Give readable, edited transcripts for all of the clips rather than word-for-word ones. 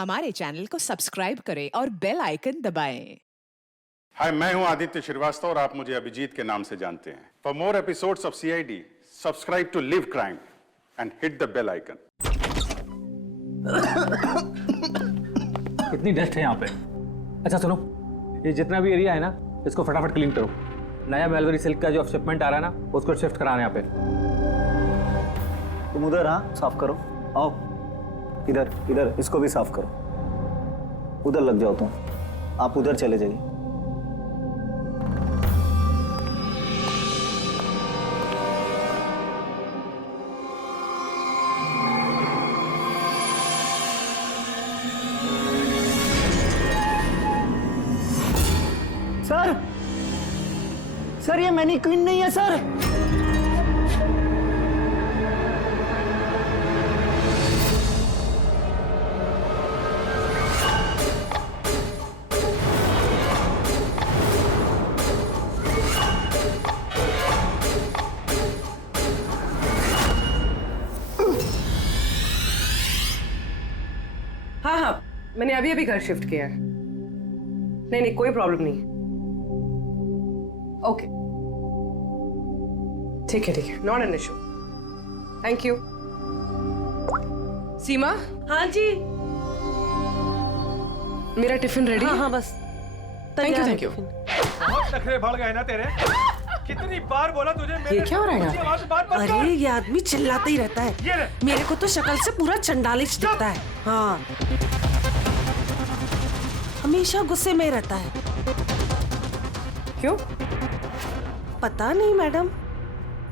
हमारे चैनल को सब्सक्राइब करें और बेल आइकन दबाएं। हाय, मैं हूं आदित्य श्रीवास्तव और आप मुझे अभिजीत के नाम से जानते हैं। For more episodes of CID, subscribe to Liv Crime and hit the bell icon. कितनी डस्ट है यहाँ पे। अच्छा सुनो, ये जितना भी एरिया है ना, इसको फटाफट क्लीन करो। नया मेलवरी सिल्क का जो शिपमेंट आ रहा है ना, उसको शिफ्ट कराना यहाँ पे। तुम उधर, हाँ साफ करो। आओ इधर, इधर इसको भी साफ करो। उधर लग जाओ तुम, आप उधर चले जाइए। सर, सर ये मैनीक्वीन नहीं है सर। हाँ, मैंने अभी अभी घर शिफ्ट किया है। नहीं, कोई प्रॉब्लम नहीं। ओके, ठीक है, not an issue. Thank you. Seema. हाँ जी। मेरा टिफिन रेडी? हाँ बस। Thank you. बहुत नखरे बढ़ गए ना तेरे। कितनी बार बोला तुझे? ये क्या हो रहा है? अरे ये आदमी चिल्लाता ही रहता है। मेरे को तो शक्ल से पूरा चंडालिश दिखता है। हाँ, हमेशा गुस्से में रहता है। क्यों? पता नहीं मैडम।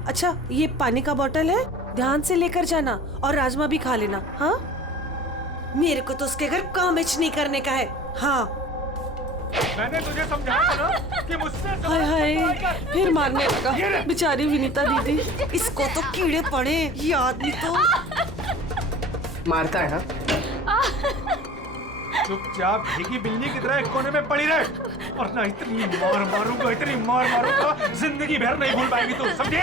अच्छा, ये पानी का बोतल है, ध्यान से लेकर जाना और राजमा भी खा लेना। हाँ, मेरे को तो उसके घर काम नहीं करने का है। हाँ, मैंने तुझे समझाया था ना कि मुझसे हाय हाय, फिर मारने लगा बेचारी विनीता दीदी। इसको तो कीड़े पड़े, ये आदमी तो मारता है ना। चुपचाप भीगी बिल्ली की तरह एक कोने में पड़ी रहे, वरना इतनी मार मारूंगा जिंदगी भर नहीं भूल पाएगी तू, समझे?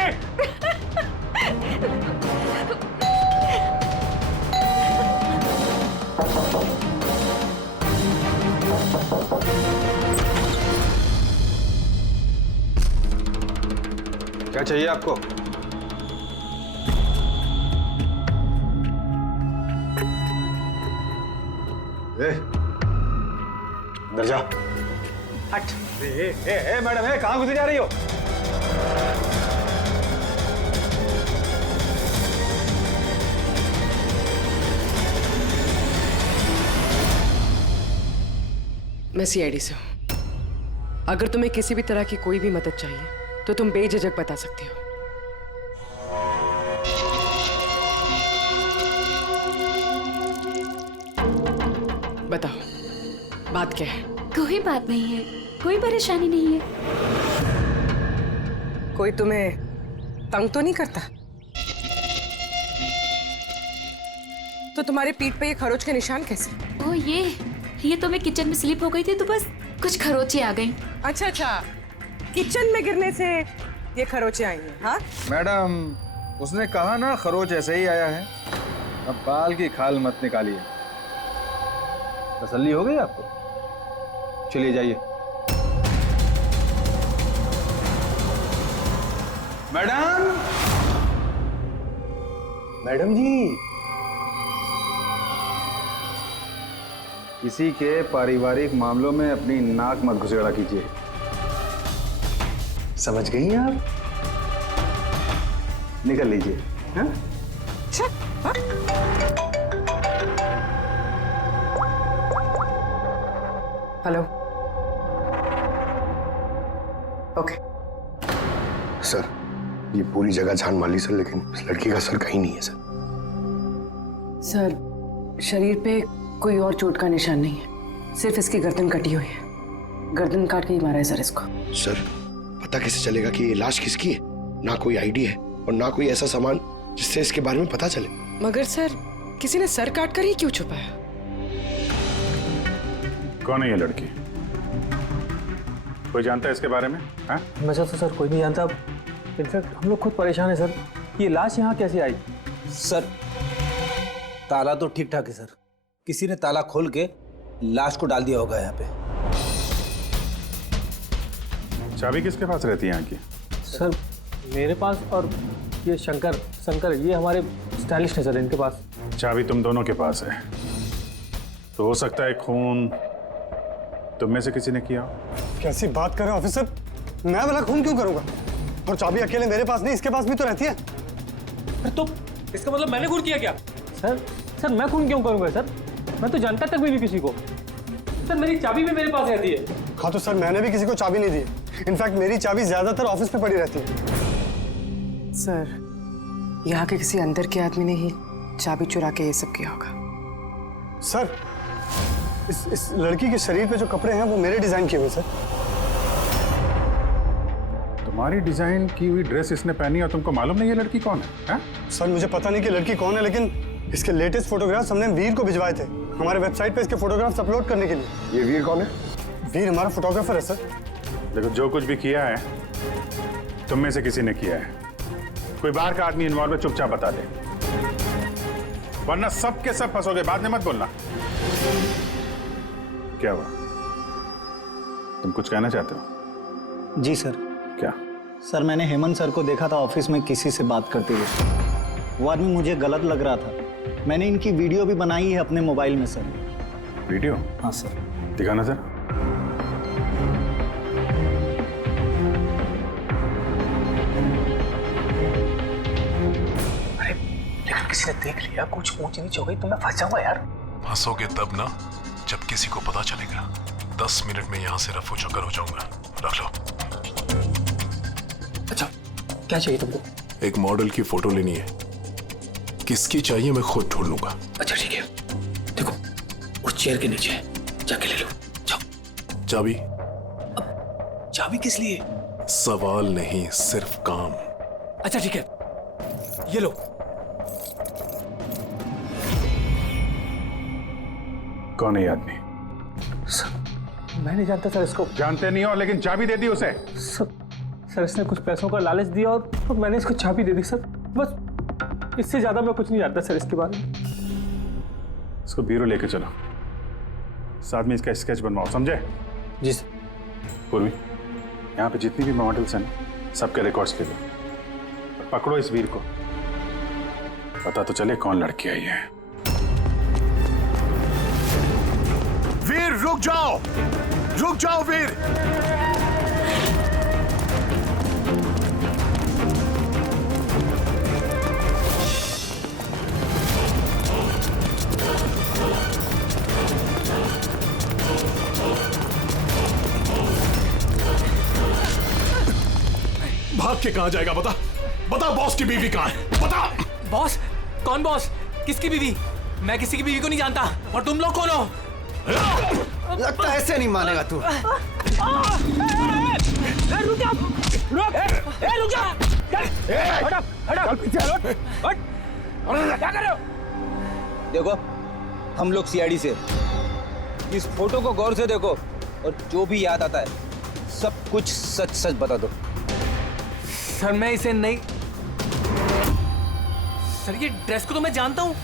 क्या चाहिए आपको? अंदर जा। हट। मैडम, कहाँ घुसी जा रही हो? मैं सीआईडी से हूँ। अगर तुम्हें किसी भी तरह की कोई भी मदद चाहिए तो तुम बेझिझक बता सकती हो। बताओ, बात क्या है? कोई बात नहीं है, कोई परेशानी नहीं है। कोई तुम्हें तंग तो नहीं करता? तो तुम्हारे पीठ पे ये खरोच के निशान कैसे? ओ ये तो मैं किचन में स्लिप हो गई थी तो बस कुछ खरोचे आ गई। अच्छा, किचन में गिरने से ये खरोचे आई हैं। हाँ मैडम, उसने कहा ना खरोच ऐसे ही आया है। अब बाल की खाल मत निकालिए। तसल्ली हो गई आपको? चलिए जाइए। मैडम जी, किसी के पारिवारिक मामलों में अपनी नाक मत घुसेड़ा कीजिए, समझ गई हैं आप? निकल लीजिए। हाँ? हेलो। ओके। सर, ये पूरी जगह जान मार ली सर, लेकिन इस लड़की का सर कहीं नहीं है सर। सर, शरीर पे कोई और चोट का निशान नहीं है, सिर्फ इसकी गर्दन कटी हुई है। गर्दन काट के ही मारा है सर इसको। सर, पता कैसे चलेगा कि ये लाश किसकी है? ना कोई आईडी है और ना कोई ऐसा सामान जिससे इसके बारे में पता चले। मगर सर, किसी ने सर काट कर ही क्यों छुपाया? कौन है ये लड़की? कोई जानता है इसके बारे में? हाँ? वैसे तो सर कोई नहीं जानता। इनफैक्ट हम लोग खुद परेशान है सर, ये लाश यहाँ कैसे आई? सर ताला तो ठीक ठाक है सर, किसी ने ताला खोल के लाश को डाल दिया होगा यहाँ पे। चाबी किसके पास रहती है यहाँ की? सर मेरे पास, और ये शंकर ये हमारे स्टाइलिश है सर, इनके पास। चाबी तुम दोनों के पास है, तो हो सकता है खून तुम में से किसी ने किया हो। कैसी बात कर रहे हैं ऑफिसर? मैं वाला खून क्यों करूंगा? और चाबी अकेले मेरे पास नहीं, इसके पास भी तो रहती है। तो इसका मतलब मैंने खून किया क्या? सर मैं खून क्यों करूंगा सर? मैं तो जानता तक भी नहीं किसी को। सर मेरी चाबी भी मेरे पास रहती है। हाँ तो सर मैंने भी किसी को चाबी नहीं दी। इनफैक्ट मेरी चाबी ज्यादातर ऑफिस में पड़ी रहती है। सर यहाँ के किसी अंदर के आदमी ने ही चाबी चुरा के ये सब किया होगा। सर इस लड़की के शरीर पे जो कपड़े हैं वो मेरे डिजाइन किए हुए सर। तुम्हारी डिजाइन की हुई ड्रेस इसने पहनी और तुमको मालूम नहीं ये लड़की कौन है? सर मुझे पता नहीं कि लड़की कौन है, लेकिन इसके लेटेस्ट फोटोग्राफ्स हमने वीर को भिजवाए थे हमारे वेबसाइट पे इसके फोटोग्राफ्स अपलोड करने के लिए। ये वीर कौन है? वीर हमारा फोटोग्राफर है सर। देखो जो कुछ भी किया है तुम में से किसी ने किया है। कोई बाहर का आदमी इन्वॉल्व है, चुपचाप बता दे, वरना सब के सब फंसोगे। बाद में मत बोलना। क्या हुआ? तुम कुछ कहना चाहते हो? जी सर। क्या? सर मैंने हेमंत सर को देखा था ऑफिस में किसी से बात करते हुए। वो आदमी मुझे गलत लग रहा था। मैंने इनकी वीडियो भी बनाई है अपने मोबाइल में सर। वीडियो? हाँ सर। दिखाना सर। किसी ने देख लिया, कुछ ऊंच नीच हो गई तो मैं फंस जाऊंगा यार। फंसोगे तब ना जब किसी को पता चलेगा। 10 मिनट में यहाँ से रफू चक्कर हो जाऊंगा। रख लो। अच्छा क्या चाहिए तुमको? एक मॉडल की फोटो लेनी है। किसकी चाहिए मैं खुद ढूंढ लूंगा। अच्छा ठीक है, देखो उस चेयर के नीचे जाके ले लो। जाओ। चाबी? अब चाबी किस लिए? सवाल नहीं, सिर्फ काम। अच्छा ठीक है, ये लो। कौन है ये आदमी? सर मैं नहीं जानता सर इसको। जानते नहीं हो, लेकिन चाबी दे दी उसे। सर इसने कुछ पैसों का लालच दिया और मैंने इसको चाबी दे दी सर। बस इससे ज्यादा मैं कुछ नहीं जानता सर इसके बारे में। इसको ब्यूरो लेके चलो, साथ में इसका स्केच बनवाओ, समझे? जी सर। पूर्वी, यहाँ पे जितनी भी मॉडल्स हैं सबके रिकॉर्ड्स ले लो और पकड़ो इस वीर को। पता तो चले कौन लड़की आई है। वीर रुक जाओ, रुक जाओ वीर। भाग के कहां जाएगा? बता बता, बॉस की बीवी कहां है? बता। बॉस? कौन बॉस? किसकी बीवी? मैं किसी की बीवी को नहीं जानता। और तुम लोग कौन हो? लगता है ऐसे नहीं मानेगा तू। रुक जा, रुक जा। हट पीछे हट। क्या कर रहे हो? देखो हम लोग सीआईडी से, इस फोटो को गौर से देखो और जो भी याद आता है सब कुछ सच सच बता दो। सर मैं इसे नहीं। सर ये ड्रेस को तो मैं जानता हूँ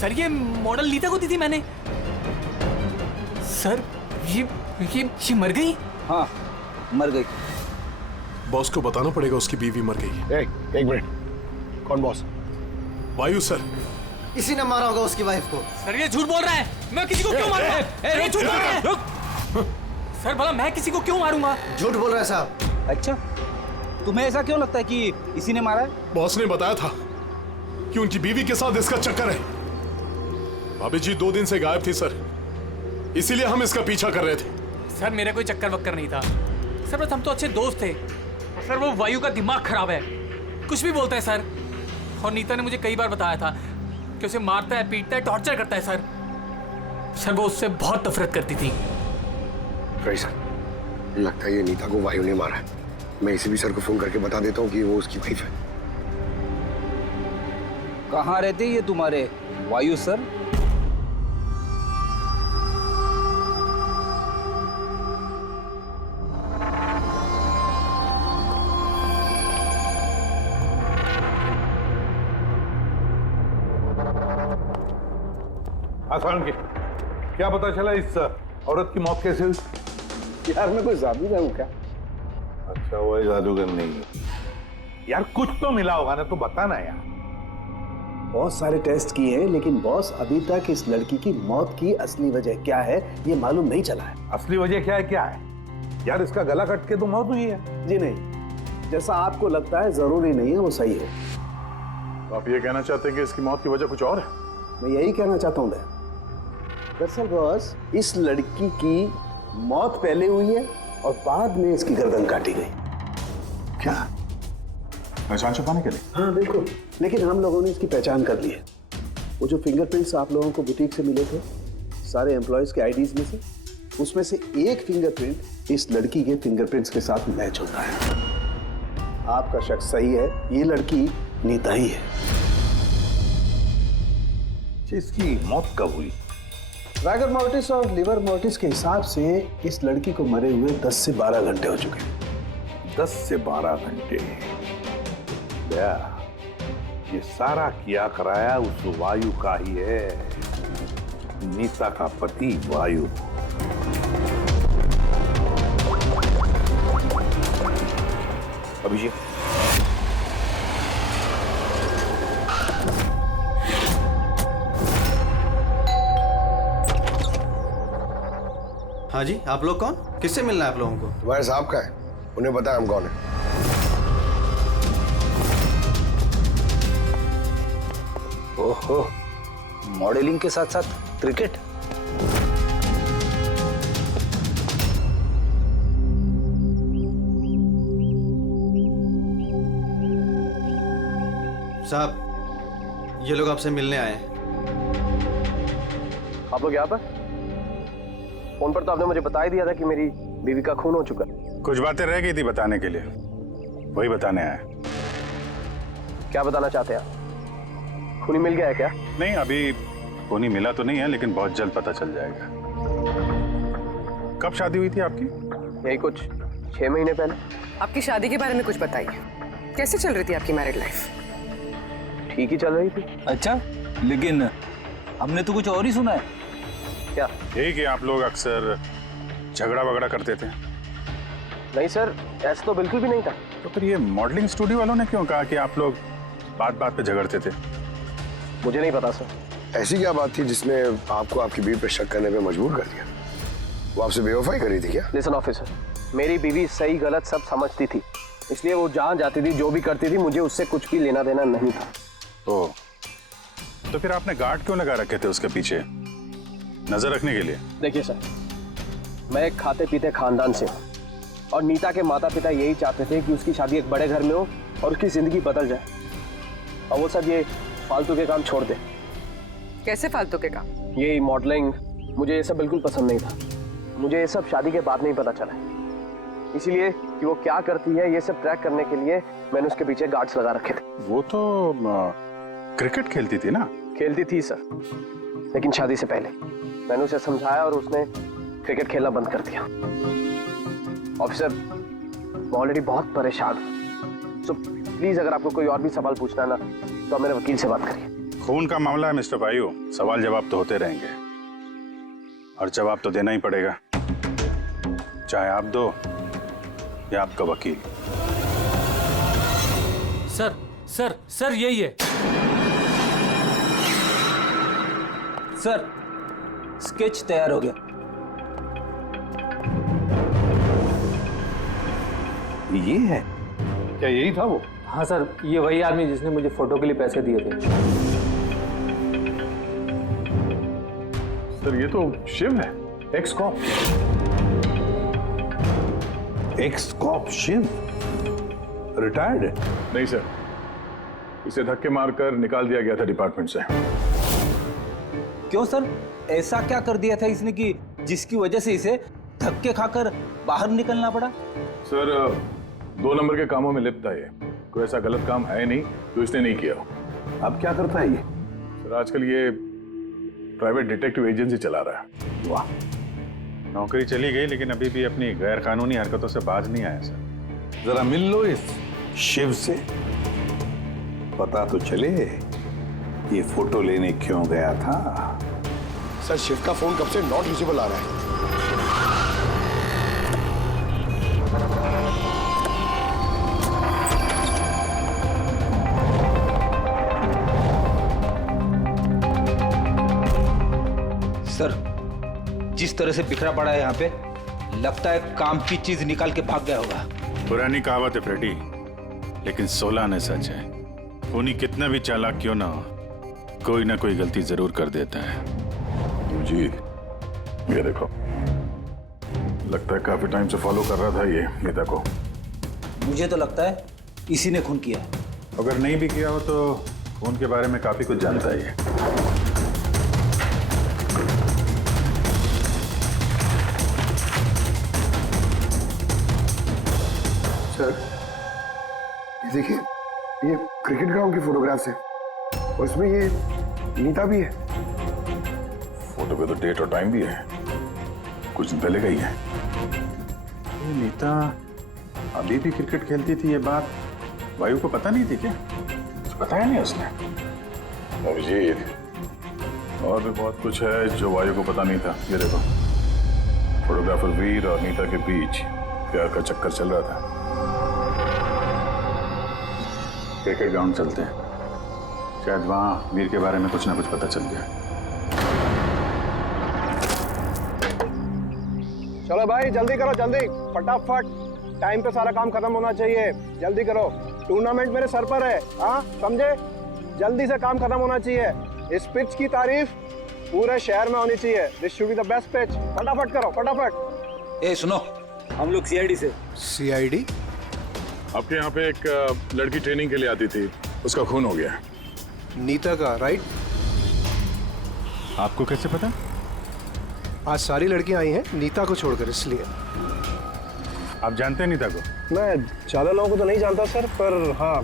सर, ये मॉडल लीता को दी थी मैंने। सर ये मर गई? हाँ मर गई। बॉस को बताना पड़ेगा उसकी बीवी मर गई। एक मिनट, कौन बॉस? वायु सर। इसी ने मारा होगा उसकी वाइफ को। सर ये झूठ बोल रहा है। मैं किसी को क्यों मारूंगा? ये झूठ बोल रहा है। रुक। सर भला मैं किसी को क्यों मारूंगा? झूठ बोल रहा है साहब। अच्छा तुम्हें ऐसा क्यों लगता है कि इसी ने मारा है? बॉस ने बताया था कि उनकी बीवी के साथ इसका चक्कर है। भाभी जी 2 दिन से गायब थी सर, इसीलिए हम इसका पीछा कर रहे थे। सर मेरा कोई चक्कर वक्कर नहीं था सर, बस हम तो अच्छे दोस्त थे। सर वो वायु का दिमाग खराब है, कुछ भी बोलता है सर। और नीता ने मुझे कई बार बताया था कि उसे मारता है, पीटता है, टॉर्चर करता है सर। सर वो उससे बहुत नफरत करती थी। सर लगता है ये नीता को वायु ने मारा है। मैं इसी भी सर को फोन करके बता देता हूँ कि वो उसकी वाइफ है। कहाँ रहते ये तुम्हारे वायु सर? हाथ की क्या पता चला इस औरत की मौत कैसे हुई? यार मैं कोई जादूगर हूँ क्या? अच्छा वो जादूगर नहीं है यार, कुछ तो मिला होगा ना, तो बताना यार। बहुत सारे टेस्ट किए हैं लेकिन बॉस अभी तक इस लड़की की मौत की असली वजह क्या है ये मालूम नहीं चला है। असली वजह क्या है? क्या है यार? इसका गला कट के तो मौत हुई है। जी नहीं, जैसा आपको लगता है जरूरी नहीं है वो सही हो। तो आप ये कहना चाहते हैं कि इसकी मौत की वजह कुछ और है? मैं यही कहना चाहता हूँ दरअसल बॉस, इस लड़की की मौत पहले हुई है और बाद में इसकी गर्दन काटी गई। क्या? पहचान छुपाने के लिए? हाँ बिल्कुल, लेकिन हम लोगों ने इसकी पहचान कर ली है। वो जो फिंगरप्रिंट्स आप लोगों को बुटीक से मिले थे सारे एम्प्लॉयज के आईडीज में से, उसमें से एक फिंगरप्रिंट इस लड़की के फिंगरप्रिंट्स के साथ मैच होता है। आपका शक सही है, ये लड़की नीता ही है। इसकी मौत कब हुई? रैगर मोर्टिस और लिवर मोर्टिस के हिसाब से इस लड़की को मरे हुए 10 से 12 घंटे हो चुके हैं। 10 से 12 घंटे? ये सारा किया कराया उस वायु का ही है, नीता का पति वायु। अभिषेक, हाँ जी, आप लोग कौन? किससे मिलना है आप लोगों को? तुम्हारे साहब का है, उन्हें पता है हम कौन है। ओहो, मॉडलिंग के साथ साथ क्रिकेट। साहब, ये लोग आपसे मिलने आए हैं। आप लोग यहाँ पर? फोन पर तो आपने मुझे बता ही दिया था कि मेरी बीवी का खून हो चुका है। कुछ बातें रह गई थी बताने के लिए, वही बताने आया। क्या बताना चाहते हैं आप? खूनी मिल गया है क्या? नहीं, अभी खूनी मिला तो नहीं है, लेकिन बहुत जल्द पता चल जाएगा। कब शादी हुई थी आपकी? यही कुछ 6 महीने पहले। आपकी शादी के बारे में कुछ बताइए, कैसे चल रही थी आपकी मैरिड लाइफ? ठीक ही चल रही थी। अच्छा, लेकिन हमने तो कुछ और ही सुना है। क्या? यही कि आप लोग अक्सर झगड़ा वगड़ा करते थे। नहीं सर, ऐसा तो बिल्कुल भी नहीं था। तो फिर ये मॉडलिंग स्टूडियो वालों ने क्यों कहा कि आप लोग बात बात पे झगड़ते थे? मुझे नहीं पता सर। ऐसी क्या बात थी जिसने आपको आपकी बीवी पे शक करने पे मजबूर कर दिया? वो आपसे बेवफाई करी थी क्या? लिसन ऑफिसर, मेरी बीवी सही गलत सब समझती थी, इसलिए वो जहाँ जाती थी जो भी करती थी मुझे उससे कुछ भी लेना देना नहीं था। तो फिर आपने गार्ड क्यों लगा रखे थे उसके पीछे, नजर रखने के लिए? देखिए सर, मैं एक खाते पीते खानदान से हूँ और नीता के माता पिता यही चाहते थे कि उसकी शादी एक बड़े घर में हो और उसकी जिंदगी बदल जाए, और वो सब ये फालतू के काम छोड़ दे। कैसे फालतू के काम? ये मॉडलिंग, मुझे ये सब बिल्कुल पसंद नहीं था। मुझे ये सब शादी के बाद नहीं पता चला, इसीलिए कि वो क्या करती है ये सब ट्रैक करने के लिए मैंने उसके पीछे गार्ड्स लगा रखे थे। वो तो क्रिकेट खेलती थी ना? खेलती थी सर, लेकिन शादी से पहले मैंने उसे समझाया और उसने क्रिकेट खेलना बंद कर दिया। ऑफिसर, मैं ऑलरेडी बहुत परेशान हूँ, सो प्लीज अगर आपको कोई और भी सवाल पूछना है ना तो मेरे वकील से बात करिए। खून का मामला है मिस्टर भाई, सवाल जवाब तो होते रहेंगे और जवाब तो देना ही पड़ेगा, चाहे आप दो या आपका वकील। सर सर सर यही है सर, स्केच तैयार हो गया। ये है क्या? यही था वो? हाँ सर, ये वही आदमी जिसने मुझे फोटो के लिए पैसे दिए थे। सर ये तो शिव है, ex cop. Ex cop Shiv retired है? नहीं सर, इसे धक्के मारकर निकाल दिया गया था डिपार्टमेंट से। क्यों सर, ऐसा क्या कर दिया था इसने कि जिसकी वजह से इसे धक्के खाकर बाहर निकलना पड़ा? सर 2 नंबर के कामों में लिप्त है ये, कोई ऐसा गलत काम है नहीं तो इसने नहीं किया। अब क्या करता है ये? सर आजकल ये प्राइवेट डिटेक्टिव एजेंसी चला रहा है। वाह, नौकरी चली गई लेकिन अभी भी अपनी गैर कानूनी हरकतों से बाज नहीं आया सर। जरा मिल लो इस शिव से, पता तो चले ये फोटो लेने क्यों गया था। सर शिव का फोन कब से नॉट रीचेबल आ रहा है। सर, जिस तरह से बिखरा पड़ा है यहाँ पे, लगता है काम की चीज निकाल के भाग गया होगा। पुरानी कहावत है फ्रेडी, लेकिन 16 आने सच है। उन्हीं कितना भी चालाक क्यों ना हो, कोई ना कोई गलती जरूर कर देता है। जी, ये देखो, लगता है काफी टाइम से फॉलो कर रहा था ये नीता को। मुझे तो लगता है इसी ने खून किया है। अगर नहीं भी किया हो तो उनके बारे में काफी कुछ जानता है ये। सर, ये देखिए, ये क्रिकेट ग्राउंड की फोटोग्राफ्स है और इसमें ये नीता भी है। फोटो पे तो डेट और टाइम भी है, कुछ दिन पहले गई है। ये नीता अभी भी क्रिकेट खेलती थी, ये बात वायु को पता नहीं थी क्या? कुछ बताया नहीं उसने? अभिजीत, और भी बहुत कुछ है जो वायु को पता नहीं था। ये देखो, फोटोग्राफर वीर और नीता के बीच प्यार का चक्कर चल रहा था। क्रिकेट ग्राउंड चलते हैं, शायद वहां वीर के बारे में कुछ ना कुछ पता चल गया। चलो भाई जल्दी करो, जल्दी फटाफट, टाइम पे सारा काम खत्म होना चाहिए। जल्दी करो, टूर्नामेंट मेरे सर पर है, हाँ समझे? जल्दी से काम खत्म होना चाहिए। इस पिच की तारीफ पूरे शहर में होनी चाहिए। This should be the best pitch. फटाफट करो, फटाफट। ए सुनो, हम लोग सीआईडी से। सीआईडी? आपके यहाँ पे एक लड़की ट्रेनिंग के लिए आती थी, उसका खून हो गया। नीता का, राइट? आपको कैसे पता? आज सारी लड़कियां आई हैं नीता को छोड़कर, इसलिए। आप जानते हैं नीता को? मैं ज्यादा लोगों को तो नहीं जानता सर, पर हाँ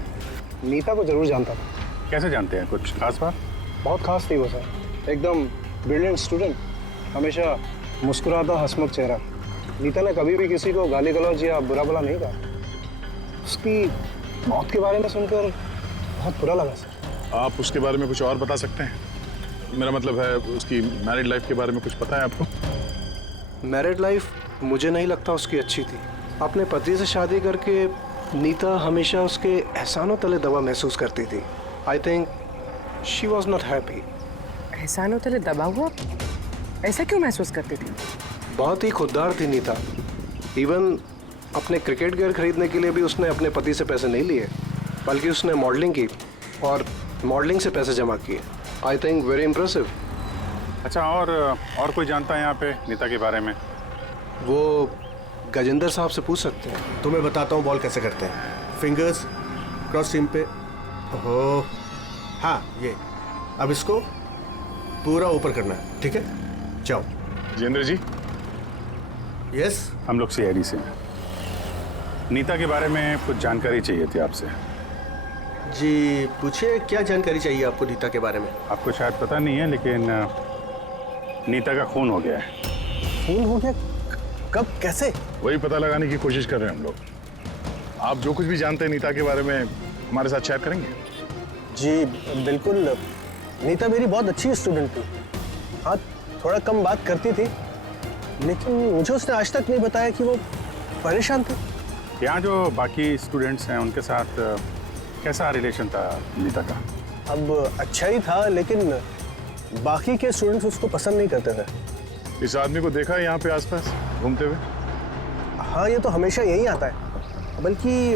नीता को जरूर जानता था। कैसे जानते हैं? कुछ खास बात? बहुत खास थी वो सर, एकदम ब्रिलियंट स्टूडेंट, हमेशा मुस्कुराता हंसमुख चेहरा। नीता ने कभी भी किसी को गाली गलौज या बुरा भला नहीं कहा। उसकी मौत के बारे में सुनकर बहुत बुरा लगा सर। आप उसके बारे में कुछ और बता सकते हैं? मेरा मतलब है, उसकी मैरिड लाइफ के बारे में कुछ पता है आपको? मैरिड लाइफ मुझे नहीं लगता उसकी अच्छी थी। अपने पति से शादी करके नीता हमेशा उसके एहसानों तले दबा महसूस करती थी। I think she was not happy. एहसानों तले दबा हुआ? ऐसा क्यों महसूस करती थी? बहुत ही खुददार थी नीता। इवन अपने क्रिकेट गियर खरीदने के लिए भी उसने अपने पति से पैसे नहीं लिए, बल्कि उसने मॉडलिंग की और मॉडलिंग से पैसे जमा किए। I think very impressive. अच्छा, और कोई जानता है यहाँ पे नीता के बारे में? वो गजेंद्र साहब से पूछ सकते हैं। तुम्हें बताता हूँ बॉल कैसे करते हैं। फिंगर्स क्रॉस सीम पे, हो हाँ ये, अब इसको पूरा ऊपर करना है, ठीक है? जाओ। जितेंद्र जी। यस, हम लोग सीआईडी से। नीता के बारे में कुछ जानकारी चाहिए थी आपसे। जी पूछिए, क्या जानकारी चाहिए आपको नीता के बारे में? आपको शायद पता नहीं है, लेकिन नीता का खून हो गया है। खून हो गया? कब, कैसे? वही पता लगाने की कोशिश कर रहे हैं हम लोग। आप जो कुछ भी जानते हैं नीता के बारे में हमारे साथ शेयर करेंगे? जी बिल्कुल। नीता मेरी बहुत अच्छी स्टूडेंट थी। हाँ, थोड़ा कम बात करती थी, लेकिन मुझे उसने आज तक नहीं बताया कि वो परेशान थी। यहाँ जो बाकी स्टूडेंट्स हैं उनके साथ कैसा रिलेशन था नीता का? अब अच्छा ही था, लेकिन बाकी के स्टूडेंट्स उसको पसंद नहीं करते थे। इस आदमी को देखा है यहाँ पे आसपास घूमते हुए? हाँ, ये तो हमेशा यही आता है। बल्कि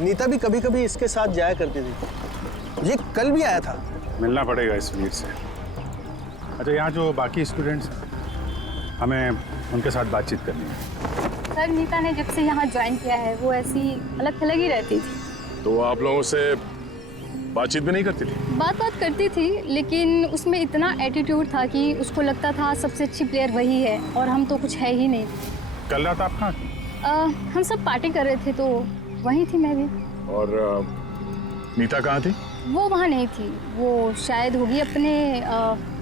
नीता भी कभी कभी इसके साथ जाया करती थी। ये कल भी आया था। मिलना पड़ेगा इस वीर से। अच्छा, यहाँ जो बाकी स्टूडेंट्स, हमें उनके साथ बातचीत करनी है। सर, नीता ने जब से यहाँ ज्वाइन किया है वो ऐसी अलग थलग ही रहती थी। तो आप लोगों से बातचीत भी नहीं करती थी? बात करती थी, लेकिन उसमें इतना एटीट्यूड था कि उसको लगता था सबसे अच्छी प्लेयर वही है और हम तो कुछ है ही नहीं। कल रात आप कहाँ थी? हम सब पार्टी कर रहे थे तो वहीं थी मैं भी। और नीता कहाँ थी? वो वहाँ नहीं थी, वो शायद होगी अपने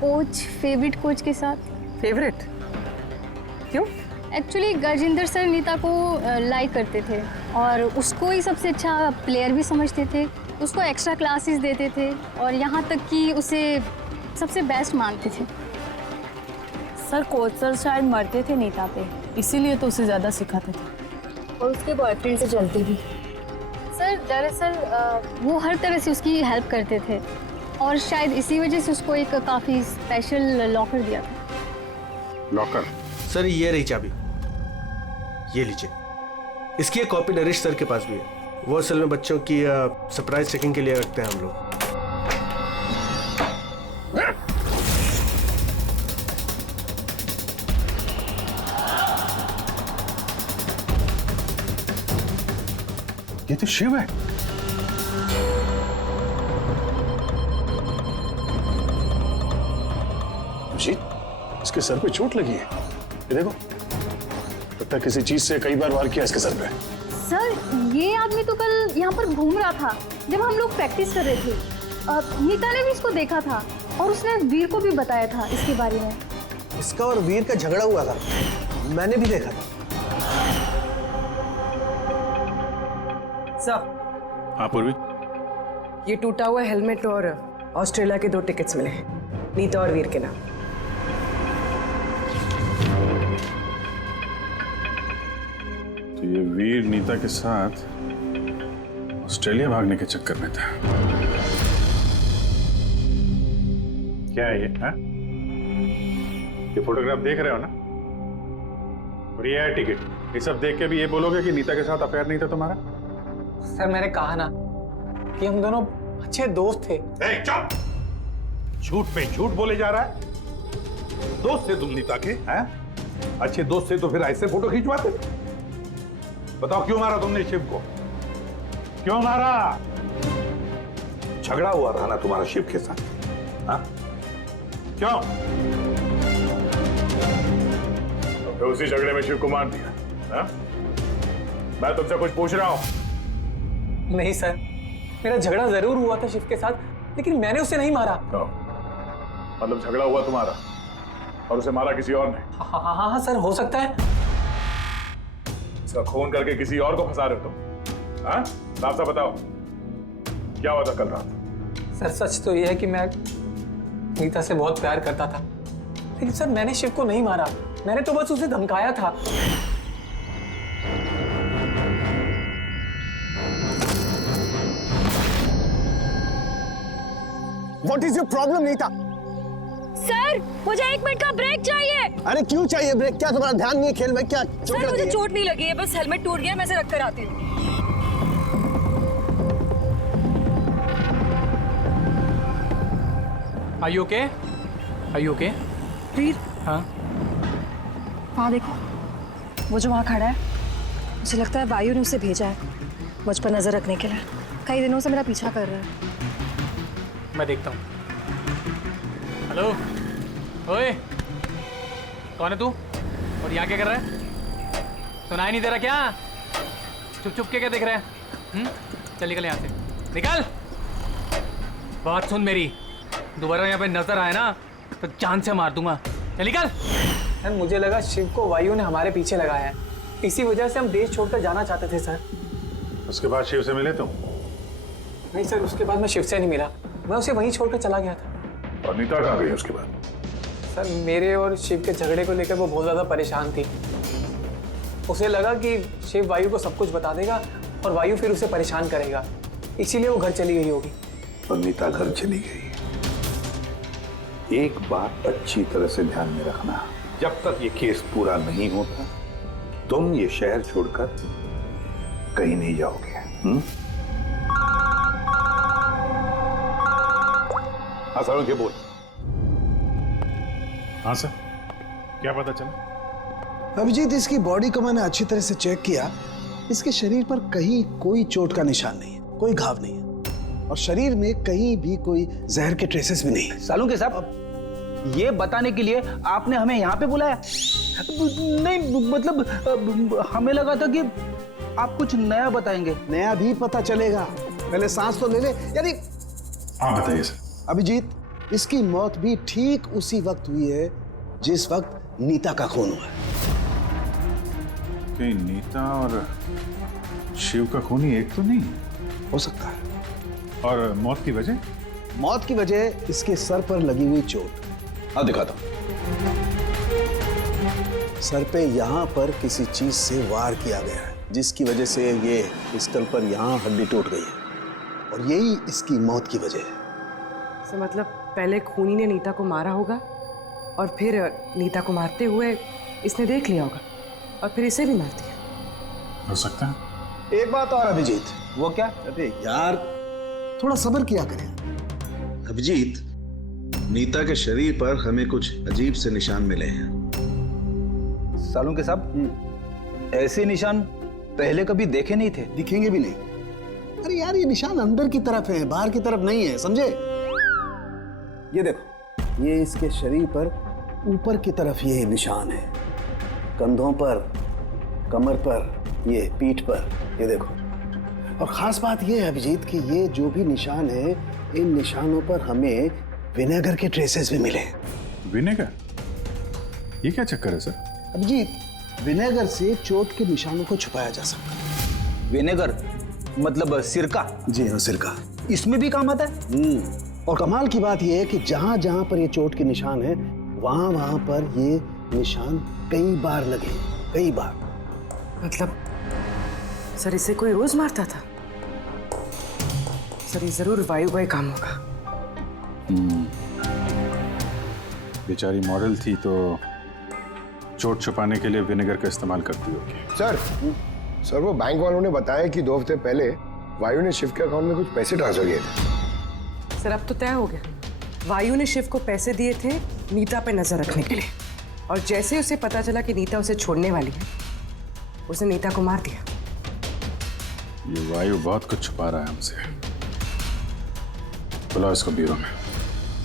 कोच, फेवरेट कोच के साथ। फेवरेट? क्यों? एक्चुअली गजेंद्र सर नीता को लाइक करते थे और उसको ही सबसे अच्छा प्लेयर भी समझते थे। उसको एक्स्ट्रा क्लासेस देते थे और यहाँ तक कि उसे सबसे बेस्ट मानते थे। सर कोच सर शायद मरते थे नीता पे, इसीलिए तो उसे ज़्यादा सिखाते थे और उसके बॉयफ्रेंड से चलती भी। सर दरअसल वो हर तरह से उसकी हेल्प करते थे और शायद इसी वजह से उसको एक काफ़ी स्पेशल लॉकर दिया था। लॉकर? सर ये रही चाबी, ये लीजिए। इसकी एक कॉपी नरेश सर के पास भी है। वो असल में बच्चों की सरप्राइज चेकिंग के लिए रखते हैं हम लोग। ये तो शिव है। जी, इसके सर पे चोट लगी है। ये देखो, लगता है किसी चीज से कई बार वार किया इसके सर पे। सर ये आदमी तो कल यहाँ पर घूम रहा था जब हम लोग प्रैक्टिस कर रहे थे। नीता ने भी इसको देखा था और उसने वीर को भी बताया था इसके बारे में। इसका और वीर का झगड़ा हुआ था, मैंने भी देखा था। सर। हाँ पूर्वी, ये टूटा हुआ हेलमेट और ऑस्ट्रेलिया के 2 टिकट्स मिले हैं, नीता और वीर के नाम। तो ये वीर नीता के साथ ऑस्ट्रेलिया भागने के चक्कर में था। क्या है ये? हा? ये फोटोग्राफ देख रहे हो ना? और ये है टिकट। ये सब देख के भी ये बोलोगे कि नीता के साथ अफेयर नहीं था तुम्हारा? सर मैंने कहा ना कि हम दोनों अच्छे दोस्त थे। चुप! झूठ पे झूठ बोले जा रहा है। दोस्त थे तुम नीता के? हैं? अच्छे दोस्त थे तो फिर ऐसे फोटो खिंचवाते? बताओ क्यों मारा तुमने शिव को? क्यों मारा? झगड़ा हुआ था ना तुम्हारा शिव के साथ? हाँ? क्यों? तो फिर उसी झगड़े में शिव को मार दिया? हाँ? मैं तुमसे कुछ पूछ रहा हूं। नहीं सर, मेरा झगड़ा जरूर हुआ था शिव के साथ, लेकिन मैंने उसे नहीं मारा। मतलब झगड़ा हुआ तुम्हारा और उसे मारा किसी और ने? हाँ सर, हो सकता है। इसका खून करके किसी और को फंसा रहे हो तुम? हाँ? साफ साफ बताओ, क्या हुआ था कल रात? सर सच तो यह है कि मैं नीता से बहुत प्यार करता था, लेकिन सर मैंने शिव को नहीं मारा, मैंने तो बस उसे धमकाया था। What is your problem, Nita? Sir मुझे 1 मिनट का ब्रेक चाहिए। अरे क्यों चाहिए ब्रेक? क्या तुम्हारा ध्यान नहीं है खेल में? क्या सर मुझे चोट नहीं लगी है, बस हेलमेट टूट गया, मैं इसे रख कर आती हूँ। Are you okay? Are you okay? वीर, हाँ? वहाँ देखो, वो जो वहाँ खड़ा है, मुझे लगता है वायु ने उसे भेजा है मुझ पर नजर रखने के लिए। कई दिनों से मेरा पीछा कर रहा है। मैं देखता हूँ। हेलो, ओए, कौन है तू? और यहाँ क्या कर रहा है? सुनाई नहीं दे रहा क्या? चुप चुप के क्या देख रहा है? चल निकल यहाँ से, निकल। बात सुन मेरी, दोबारा यहाँ पे नजर आए ना तो जान से मार दूंगा। चल निकल। सर मुझे लगा शिव को वायु ने हमारे पीछे लगाया है, इसी वजह से हम देश छोड़कर जाना चाहते थे सर। उसके बाद शिव से मिले तुम? नहीं सर, उसके बाद मैं शिव से नहीं मिला, मैं उसे वहीं छोड़कर चला गया था। और नीता कहाँ गई उसके बाद? सर मेरे और शिव के झगड़े को लेकर वो बहुत ज़्यादा परेशान थी। उसे लगा कि शिव वायु को सब कुछ बता देगा और वायु फिर उसे परेशान करेगा, इसीलिए वो घर चली गई होगी। और नीता घर चली गई। एक बात अच्छी तरह से ध्यान में रखना, जब तक ये केस पूरा नहीं होता तुम ये शहर छोड़कर कहीं नहीं जाओगे। हाँ सर, के बोल। हाँ सर, क्या पता चला? अभिजीत, इसकी बॉडी को मैंने अच्छी तरह से चेक किया। इसके शरीर पर कहीं कोई चोट का निशान नहीं है, कोई घाव नहीं है और शरीर में कहीं भी कोई जहर के ट्रेसेस भी नहीं है। सालुंके साहब, ये बताने के लिए आपने हमें यहाँ पे बुलाया? नहीं मतलब हमें लगा था कि आप कुछ नया बताएंगे। नया भी पता चलेगा, पहले सांस तो ले ले। यानी हाँ बताइए सर। अभिजीत, इसकी मौत भी ठीक उसी वक्त हुई है जिस वक्त नीता का खून हुआ। कहीं नीता और शिव का खून ही एक तो नहीं हो सकता है? और मौत की वजह? मौत की वजह इसके सर पर लगी हुई चोट। हाँ दिखाता हूं। सर पे यहाँ पर किसी चीज से वार किया गया है, जिसकी वजह से ये पिस्टल पर यहाँ हड्डी टूट गई है और यही इसकी मौत की वजह है। सर मतलब पहले खूनी ने नीता को मारा होगा और फिर नीता को मारते हुए इसने देख लिया होगा और फिर इसे भी मार दिया। हो सकता है। एक बात और अभिजीत। वो क्या? अरे यार थोड़ा सब्र किया करें। अभिजीत, नीता के शरीर पर हमें कुछ अजीब से निशान मिले हैं। सालों के साहब, ऐसे निशान पहले कभी देखे नहीं थे। दिखेंगे भी नहीं। अरे यार ये निशान अंदर की तरफ है, बाहर की तरफ नहीं है, समझे? ये देखो, ये इसके शरीर पर ऊपर की तरफ ये निशान है, कंधों पर, कमर पर, ये पीठ पर, ये देखो। और खास बात ये है अभिजीत कि ये जो भी निशान है, इन निशानों पर हमें विनेगर के ट्रेसेस भी मिले। विनेगर? ये क्या चक्कर है सर? अभिजीत, विनेगर से चोट के निशानों को छुपाया जा सकता है। विनेगर मतलब सिरका? जी हाँ, सिरका। इसमें भी काम आता है? और कमाल की बात यह है कि जहां जहां पर ये चोट के निशान है, वहां वहां पर ये निशान कई बार लगे, कई बार। मतलब सर इसे कोई रोज मारता था? सर ये जरूर वायु का ही काम होगा। बेचारी मॉडल थी तो चोट छुपाने के लिए विनेगर का इस्तेमाल करती होगी। सर वो बैंक वालों ने बताया कि 2 हफ्ते पहले वायु ने शिव के अकाउंट में कुछ पैसे ट्रांसफर किए थे। सर अब तो तय हो गया, वायु ने शिव को पैसे दिए थे नीता पे नजर रखने के लिए, और जैसे ही उसे पता चला कि नीता उसे छोड़ने वाली है, उसने नीता को मार दिया। ये वायु बहुत कुछ छुपा रहा है हमसे। बुलाओ इसको ब्यूरो में।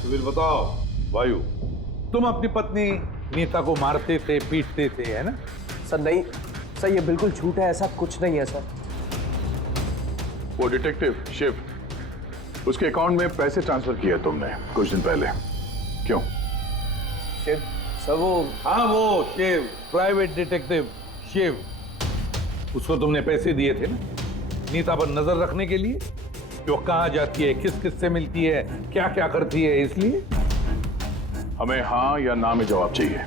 तो फिर बताओ वायु, तुम अपनी पत्नी नीता को मारते थे, पीटते थे, है ना? सर नहीं सर, ये बिल्कुल झूठ है, ऐसा कुछ नहीं है सर। वो डिटेक्टिव शिव, उसके अकाउंट में पैसे ट्रांसफर किए तुमने कुछ दिन पहले, क्यों? शिव सर वो, हाँ वो शिव, प्राइवेट डिटेक्टिव शिव, उसको तुमने पैसे दिए थे ना नीता पर नजर रखने के लिए कि वो कहाँ जाती है, किस किस से मिलती है, क्या क्या करती है। इसलिए हमें हाँ या ना में जवाब चाहिए।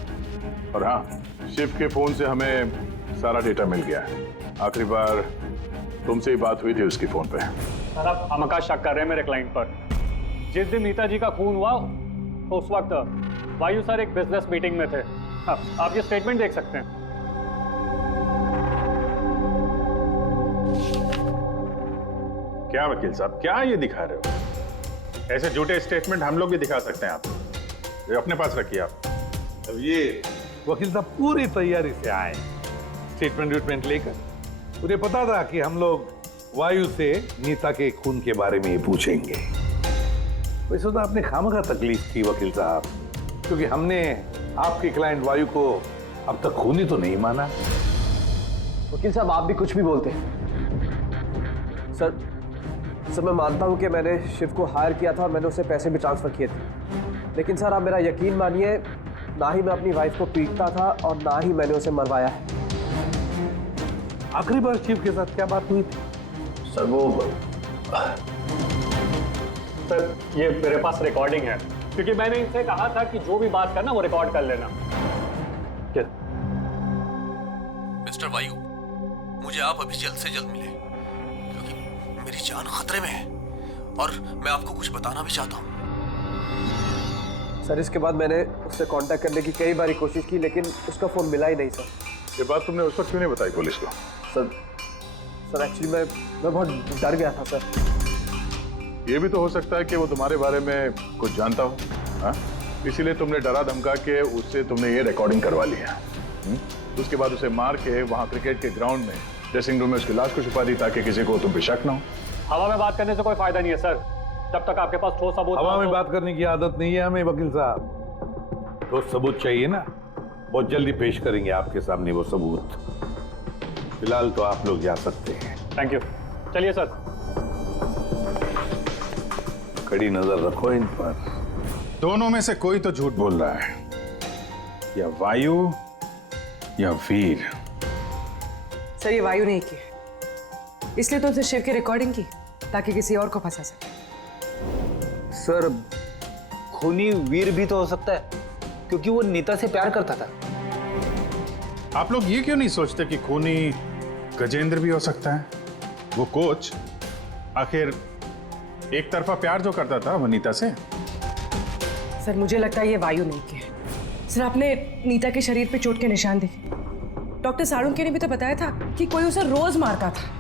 और हाँ, शिव के फोन से हमें सारा डेटा मिल गया है। आखिरी बार तुमसे ही बात हुई थी उसकी फोन पे। सर आप हमका शक कर रहे हैं मेरे क्लाइंट पर। जिस दिन नीता जी का खून हुआ तो उस वक्त वायु सर एक बिजनेस मीटिंग में थे। हाँ, आप ये स्टेटमेंट देख सकते हैं। क्या वकील साहब, क्या ये दिखा रहे हो? ऐसे झूठे स्टेटमेंट हम लोग भी दिखा सकते हैं आप, ये अपने पास रखिए आप। अब ये वकील साहब पूरी तैयारी से आए स्टेटमेंट लेकर। उन्हें पता था कि हम लोग वायु से नीता के खून के बारे में पूछेंगे। वैसे तो आपने खामखा तकलीफ की वकील साहब, क्योंकि हमने आपके क्लाइंट वायु को अब तक खूनी तो नहीं माना। वकील साहब आप भी कुछ भी बोलते हैं। सर मैं मानता हूं कि मैंने शिव को हायर किया था और मैंने उसे पैसे भी ट्रांसफर किए थे, लेकिन सर आप मेरा यकीन मानिए, ना ही मैं अपनी वाइफ को पीटता था और ना ही मैंने उसे मरवाया है। आखिरी बार शिव के साथ क्या बात हुई थी? सर वो, सर ये मेरे पास रिकॉर्डिंग है, क्योंकि मैंने इनसे कहा था कि जो भी बात करना वो रिकॉर्ड कर लेना। मिस्टर वायु, मुझे आप अभी जल्द से जल्द मिले, क्योंकि मेरी जान खतरे में है और मैं आपको कुछ बताना भी चाहता हूँ। सर इसके बाद मैंने उससे कांटेक्ट करने की कई बार कोशिश की, लेकिन उसका फोन मिला ही नहीं सर। ये बात तुमने उस वक्त क्यों नहीं बताई पुलिस को? सर एक्चुअली मैं बहुत डर गया था सर। ये भी तो हो सकता है कि वो तुम्हारे बारे में कुछ जानता हो, हाँ? इसीलिए तुमने डरा धमका के उससे तुमने ये रिकॉर्डिंग करवा लिया। उसके बाद उसे मार के वहां क्रिकेट के ग्राउंड में ड्रेसिंग रूम में उसकी लाश को छुपा दी ताकि किसी को तुम पे शक ना हो। हवा में बात करने से कोई फायदा नहीं है सर, जब तक आपके पास ठोस सबूत। हवा में बात करने की आदत नहीं है हमें वकील साहब, ठोस सबूत चाहिए ना, बहुत जल्दी पेश करेंगे आपके सामने वो सबूत। फिलहाल तो आप लोग जा सकते हैं। थैंक यू, चलिए सर। कड़ी नजर रखो इन पर। दोनों में से कोई तो झूठ बोल रहा है, या वायु या वीर। सर ये वायु ने की, इसलिए तो उसे शिव की रिकॉर्डिंग की ताकि किसी और को फंसा सके। सर खूनी वीर भी तो हो सकता है, क्योंकि वो नीता से प्यार करता था। आप लोग ये क्यों नहीं सोचते कि खूनी गजेंद्र भी हो सकता है? वो कोच आखिर एक तरफा प्यार जो करता था वनीता से। सर मुझे लगता है ये वायु नहीं किया। सर आपने नीता के शरीर पे चोट के निशान देखे। डॉक्टर साळुंखे ने भी तो बताया था कि कोई उसे रोज मारता था,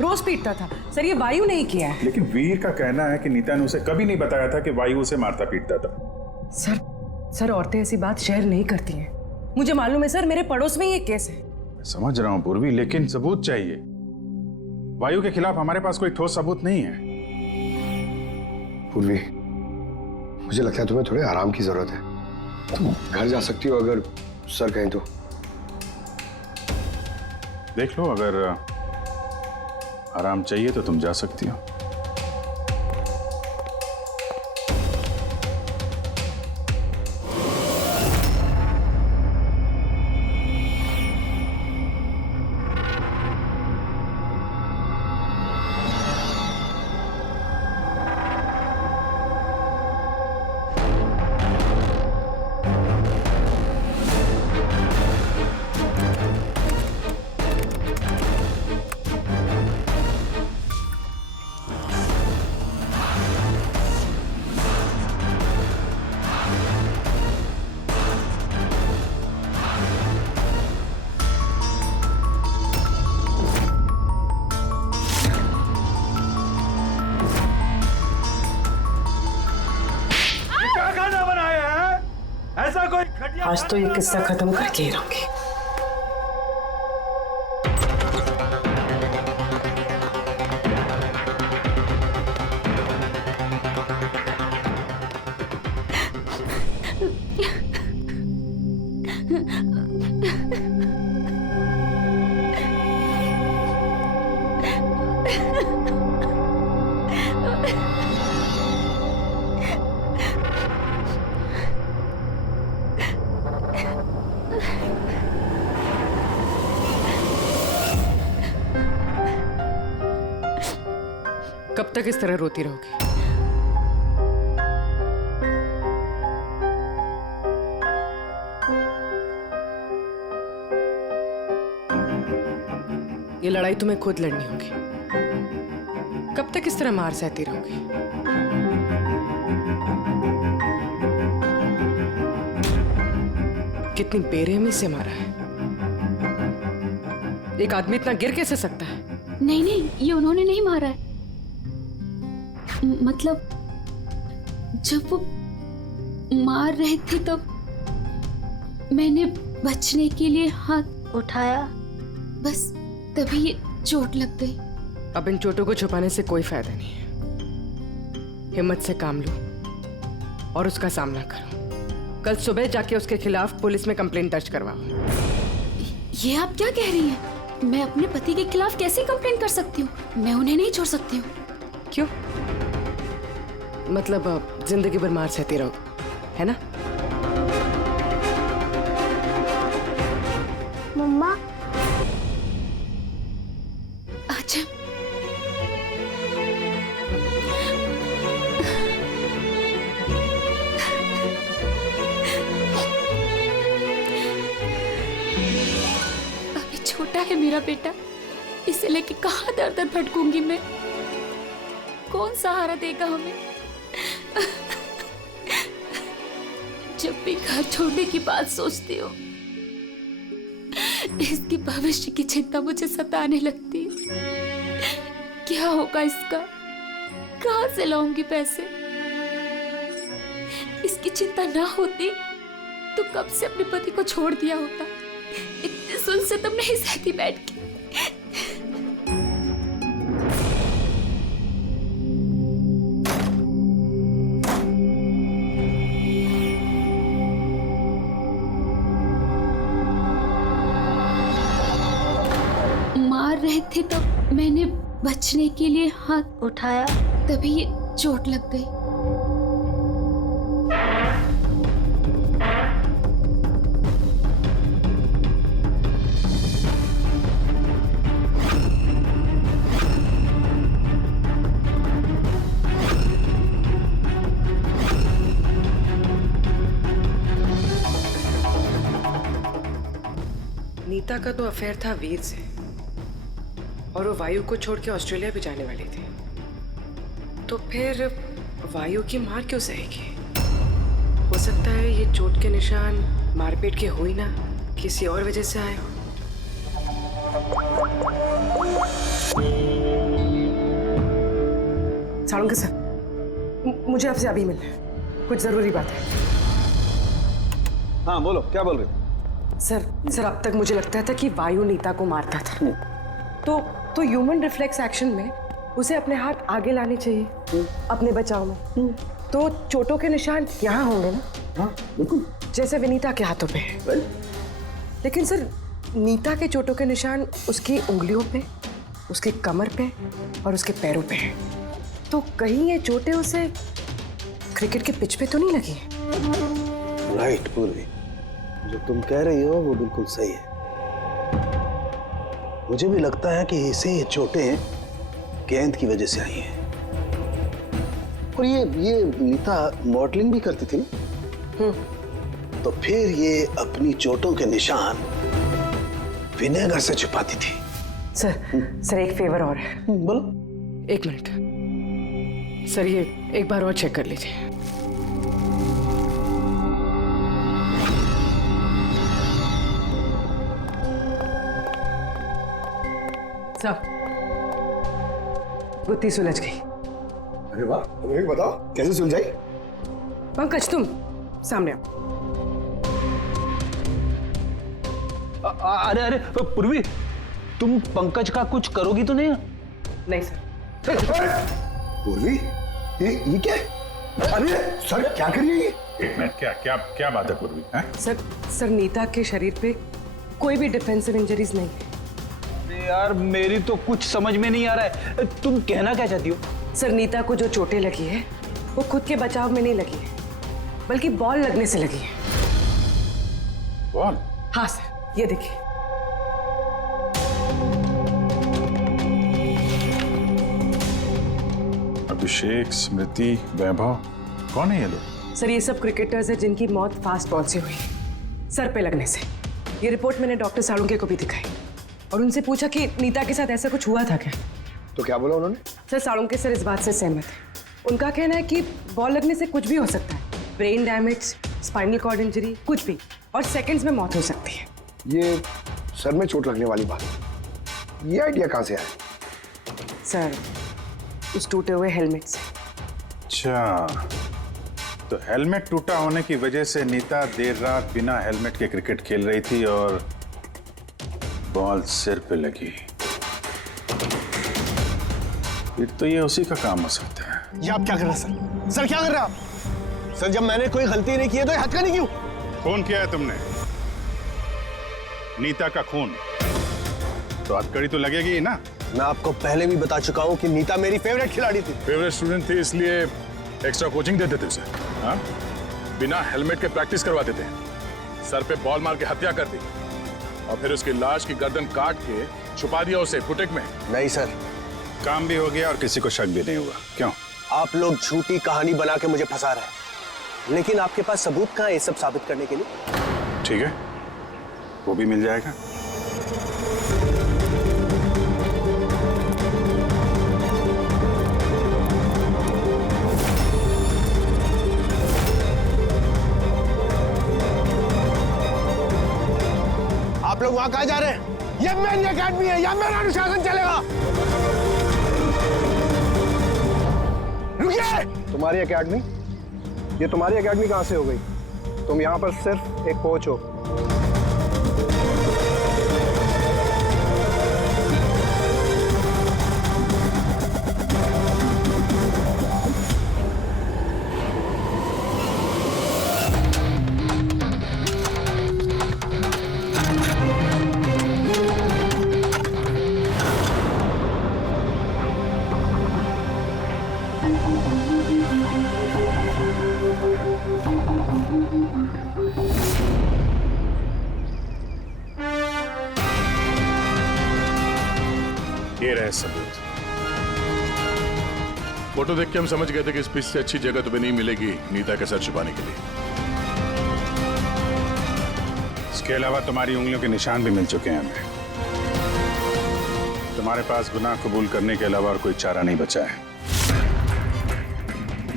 रोज पीटता था। सर ये वायु नहीं किया है। लेकिन वीर का कहना है कि नीता ने उसे कभी नहीं बताया था कि वायु उसे मारता पीटता था। सर औरतें ऐसी बात शेयर नहीं करती हैं। मुझे मालूम है सर, मेरे पड़ोस में ये केस है। मैं समझ रहा हूं पूर्वी, लेकिन सबूत चाहिए। वायु के खिलाफ हमारे पास कोई ठोस सबूत नहीं है। पूर्वी, मुझे लगता है तुम्हें थोड़े आराम की जरूरत है। तुम घर जा सकती हो अगर सर कहें तो। देख लो, अगर आराम चाहिए तो तुम जा सकती हो। आज तो ये किस्सा खत्म करके ही रहूंगी। कब तक इस तरह रोती रहोगी? ये लड़ाई तुम्हें खुद लड़नी होगी। कब तक इस तरह मार सहती रहोगी? कितनी बेरहमी से मारा है। एक आदमी इतना गिर कैसे सकता है? नहीं नहीं, ये उन्होंने नहीं मारा है। मतलब जब वो मार रहे थे तब मैंने बचने के लिए हाथ उठाया, बस तभी ये चोट लग गई। अब इन चोटों को छुपाने से कोई फायदा नहीं है। हिम्मत से काम लो और उसका सामना करो। कल सुबह जाके उसके खिलाफ पुलिस में कंप्लेंट दर्ज करवाओ। ये आप क्या कह रही हैं? मैं अपने पति के खिलाफ कैसे कंप्लेंट कर सकती हूँ? मैं उन्हें नहीं छोड़ सकती हूँ। क्यों? मतलब जिंदगी भर मार सहती रहो, है ना? मम्मा, अच्छा अभी छोटा है मेरा बेटा, इसे लेके कहाँ दर दर भटकूंगी मैं? कौन सहारा देगा हमें? जब भी घर छोड़ने की बात सोचती हूँ, इसकी भविष्य की चिंता मुझे सताने लगती है। क्या होगा इसका? कहाँ से लाऊंगी पैसे? इसकी चिंता ना होती तो कब से अपने पति को छोड़ दिया होता। इतने सुन से तुम नहीं सहती बैठ के। मार रहे थे तब मैंने बचने के लिए हाथ उठाया, तभी ये चोट लग गई। नीता का तो अफेयर था वीर से और वो वायु को छोड़ के ऑस्ट्रेलिया भी जाने वाली थी। तो फिर वायु की मार क्यों सहेगी? हो सकता है ये चोट के निशान मारपीट के हो ही ना, किसी और वजह से आए हो। सालुंके सर, मुझे आपसे अभी मिलना है, कुछ जरूरी बात है। हाँ बोलो, क्या बोल रहे हो? सर अब तक मुझे लगता था कि वायु नीता को मारता था। तो ह्यूमन रिफ्लेक्स एक्शन में उसे अपने हाथ आगे लाने चाहिए अपने बचाव में। तो चोटों के निशान यहाँ होंगे ना? हाँ बिल्कुल, जैसे विनीता के हाथों पे है। लेकिन सर नीता के चोटों के निशान उसकी उंगलियों पे, उसकी कमर पे और उसके पैरों पे है। तो कहीं ये चोटें उसे क्रिकेट के पिच पे तो नहीं लगी है? राइट पूर्वी, जो तुम कह रही हो वो बिल्कुल सही है। मुझे भी लगता है कि इसे ये चोटें गेंद की वजह से आई हैं। और ये नीता मॉडलिंग भी करती थी ना, तो फिर ये अपनी चोटों के निशान विनेगर से छुपाती थी। सर एक फेवर और है। बोलो। 1 मिनट सर, ये एक बार और चेक कर लीजिए। गुत्ती सुलझ गई। अरे वाह, तुम्हें बताओ कैसे सुलझाई? पंकज तुम सामने आओ। अरे पूर्वी, तुम पंकज का कुछ करोगी तो नहीं? नहीं सर। पूर्वी, ये क्या? अरे सर क्या कर रही है? एक मिनट, क्या बात है पूर्वी? सर नीता के शरीर पे कोई भी डिफेंसिव इंजरीज नहीं है। यार मेरी तो कुछ समझ में नहीं आ रहा है, तुम कहना क्या चाहती हो? सर नीता को जो चोटें लगी है वो खुद के बचाव में नहीं लगी है, बल्कि बॉल लगने से लगी है। बॉल? हाँ सर, ये देखिए। अभिषेक, स्मृति, वैभव, कौन है ये लोग? सर ये सब क्रिकेटर्स हैं जिनकी मौत फास्ट बॉल से हुई, सर पे लगने से। ये रिपोर्ट मैंने डॉक्टर सालुंके को भी दिखाई और उनसे पूछा कि नीता के साथ ऐसा कुछ हुआ था क्या। तो क्या बोला उन्होंने? सर सालुंके सर इस बात से सहमत है। उनका कहना है कि बॉल लगने से कुछ भी हो सकता है, brain damage, spinal cord injury, कुछ भी, और सेकंड्स में मौत हो सकती है। ये सर में चोट लगने वाली बात, ये आइडिया कहाँ से आया? सर उस टूटे हुए हेलमेट से। अच्छा, तो हेलमेट टूटा होने की वजह से नीता देर रात बिना हेलमेट के क्रिकेट खेल रही थी और बॉल सिर पे लगी। फिर तो ये उसी का काम हो सकता है। ये आप क्या कर रहे हैं सर? सर क्या कर रहे हैं आप? सर जब मैंने कोई गलती नहीं की है तो ये हथकड़ी क्यों? खून किया है तुमने, नीता का खून, तो हथकड़ी तो लगेगी ही ना। मैं आपको पहले भी बता चुका हूँ कि नीता मेरी फेवरेट खिलाड़ी थी। फेवरेट स्टूडेंट थी इसलिए एक्स्ट्रा कोचिंग देते थे उसे। हाँ? बिना हेलमेट के प्रैक्टिस करवाते थे, सर पे बॉल मार के हत्या कर दी और फिर उसकी लाश की गर्दन काट के छुपा दिया उसे फुटेक में। नहीं सर, काम भी हो गया और किसी को शक भी नहीं हुआ। क्यों? आप लोग झूठी कहानी बना के मुझे फंसा रहे हैं, लेकिन आपके पास सबूत कहाँ है ये सब साबित करने के लिए? ठीक है, वो भी मिल जाएगा। आप लोग वहां कहाँ जा रहे हैं? ये मेरी अकेडमी है, यहाँ मेरा अनुशासन चलेगा। रुकिए! तुम्हारी एकेडमी? ये तुम्हारी एकेडमी कहाँ से हो गई? तुम यहाँ पर सिर्फ एक कोच हो। ये रहे सबूत। फोटो देख के हम समझ गए थे कि इस पिच से अच्छी जगह तुम्हें नहीं मिलेगी नीता के सर छुपाने के लिए। इसके अलावा तुम्हारी उंगलियों के निशान भी मिल चुके हैं हमें। तुम्हारे पास गुनाह कबूल करने के अलावा और कोई चारा नहीं बचा है।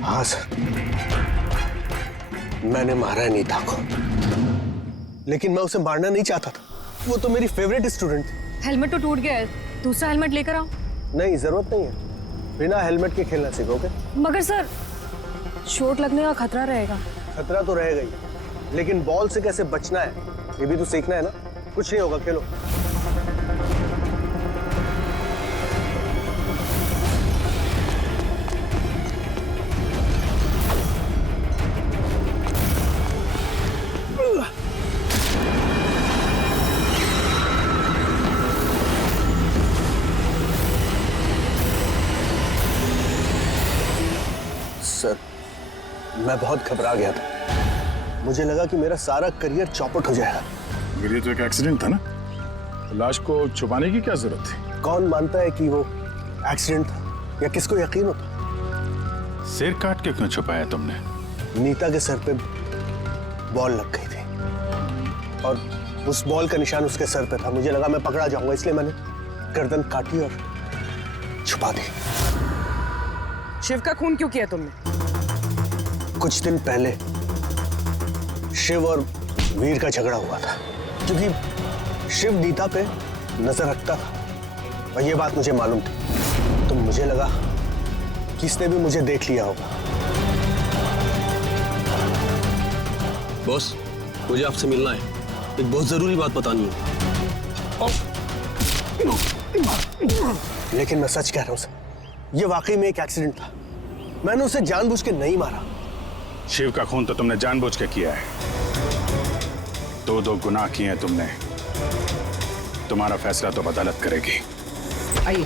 हाँ सर, मैंने मारा है नीता को, लेकिन मैं उसे मारना नहीं चाहता था। वो तो मेरी फेवरेट स्टूडेंट थी। हेलमेट तो टूट गया है, दूसरा हेलमेट लेकर आओ। नहीं, जरूरत नहीं है। बिना हेलमेट के खेलना सीखोगे? मगर सर, चोट लगने का खतरा रहेगा। खतरा तो रहेगा ही, लेकिन बॉल से कैसे बचना है ये भी तो सीखना है ना। कुछ नहीं होगा, खेलो। सर, मैं बहुत घबरा गया था। मुझे लगा कि मेरा सारा करियर चौपट हो जाएगा। मगर ये तो एक एक्सीडेंट था ना, तो लाश को छुपाने की क्या जरूरत थी? कौन मानता है कि वो एक्सीडेंट था, या किसको यकीन होता? सिर काट के क्यों छुपाया तुमने? नीता के सर पे बॉल लग गई थी और उस बॉल का निशान उसके सर पे था। मुझे लगा मैं पकड़ा जाऊंगा, इसलिए मैंने गर्दन काटी और छुपा दी। शिव का खून क्यों किया तुमने? कुछ दिन पहले शिव और वीर का झगड़ा हुआ था, क्योंकि शिव नीता पे नजर रखता था और ये बात मुझे मालूम थी। तो मुझे लगा कि इसने भी मुझे देख लिया होगा। बॉस, मुझे आपसे मिलना है, एक बहुत जरूरी बात बतानी है। लेकिन मैं सच कह रहा हूं सर, ये वाकई में एक एक्सीडेंट था। मैंने उसे जानबूझ के नहीं मारा। शिव का खून तो तुमने जानबूझ के किया है। दो गुनाह किए हैं तुमने। तुम्हारा फैसला तो अदालत करेगी। आइए।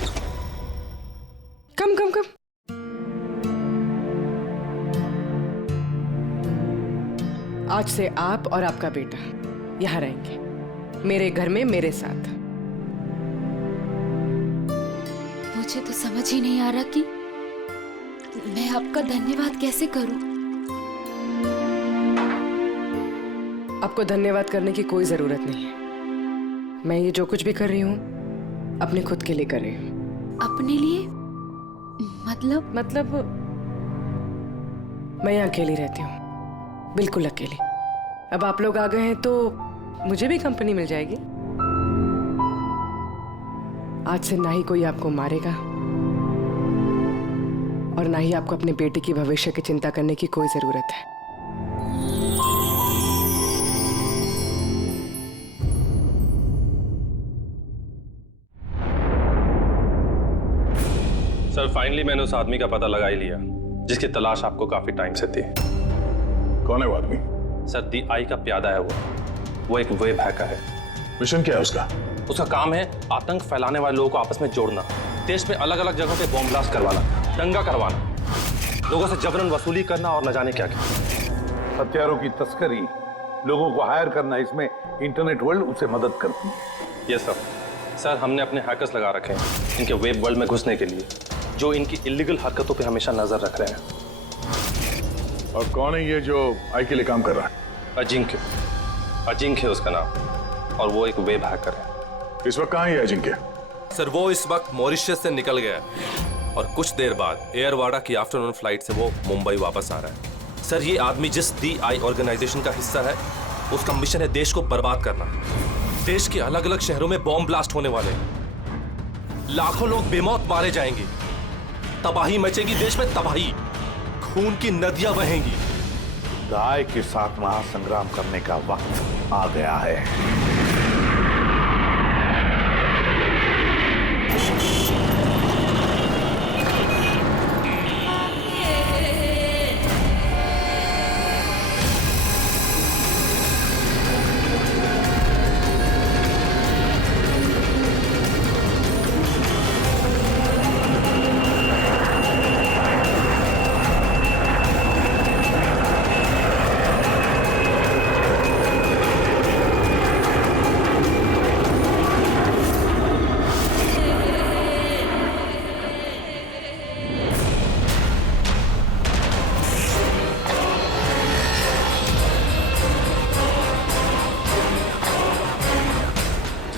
कम कम कम। आज से आप और आपका बेटा यहाँ रहेंगे, मेरे घर में मेरे साथ। मुझे तो समझ ही नहीं आ रहा कि मैं आपका धन्यवाद कैसे करूं। आपको धन्यवाद करने की कोई जरूरत नहीं है। मैं ये जो कुछ भी कर रही हूँ अपने खुद के लिए कर रही हूँ। अपने लिए? मतलब मैं यहाँ अकेली रहती हूँ, बिल्कुल अकेली। अब आप लोग आ गए हैं तो मुझे भी कंपनी मिल जाएगी। आज से ना ही कोई आपको मारेगा और ना ही आपको अपने बेटे की भविष्य की चिंता करने की कोई जरूरत है। सर, फाइनली मैंने उस आदमी का पता लगा ही लिया जिसकी तलाश आपको काफी टाइम से थी। कौन है वो आदमी? सर, DI का प्यादा है वो एक वेब हैकर है। मिशन क्या है उसका? उसका काम है आतंक फैलाने वाले लोगों को आपस में जोड़ना, देश में अलग अलग जगहों पे बॉम्ब ब्लास्ट करवाना, दंगा करवाना, लोगों से जबरन वसूली करना और न जाने क्या क्या। हथियारों की तस्करी, लोगों को हायर करना, इसमें इंटरनेट वर्ल्ड उसे मदद करती है। यस सर, हमने अपने हैकर्स लगा रखे हैं इनके वेब वर्ल्ड में घुसने के लिए, जो इनकी इलीगल हरकतों पे हमेशा नजर रख रहे हैं। और कौन है ये जो आई के लिए काम कर रहा है? अजिंक्य उसका नाम, और वो एक वेब हैकर है। इस वक्त कहाँ है अजिंक्य? सर, वो इस वक्त मॉरिशस से निकल गया है और कुछ देर बाद एयरवाडा की आफ्टरनून फ्लाइट से वो मुंबई वापस आ रहा है। सर, ये आदमी जिस DI ऑर्गेनाइजेशन का हिस्सा है, उसका मिशन है देश को बर्बाद करना। देश के अलग अलग शहरों में बॉम्ब ब्लास्ट होने वाले, लाखों लोग बेमौत मारे जाएंगे, तबाही मचेगी, देश में तबाही, खून की नदियां बहेंगी। दाय के साथ महासंग्राम करने का वक्त आ गया है।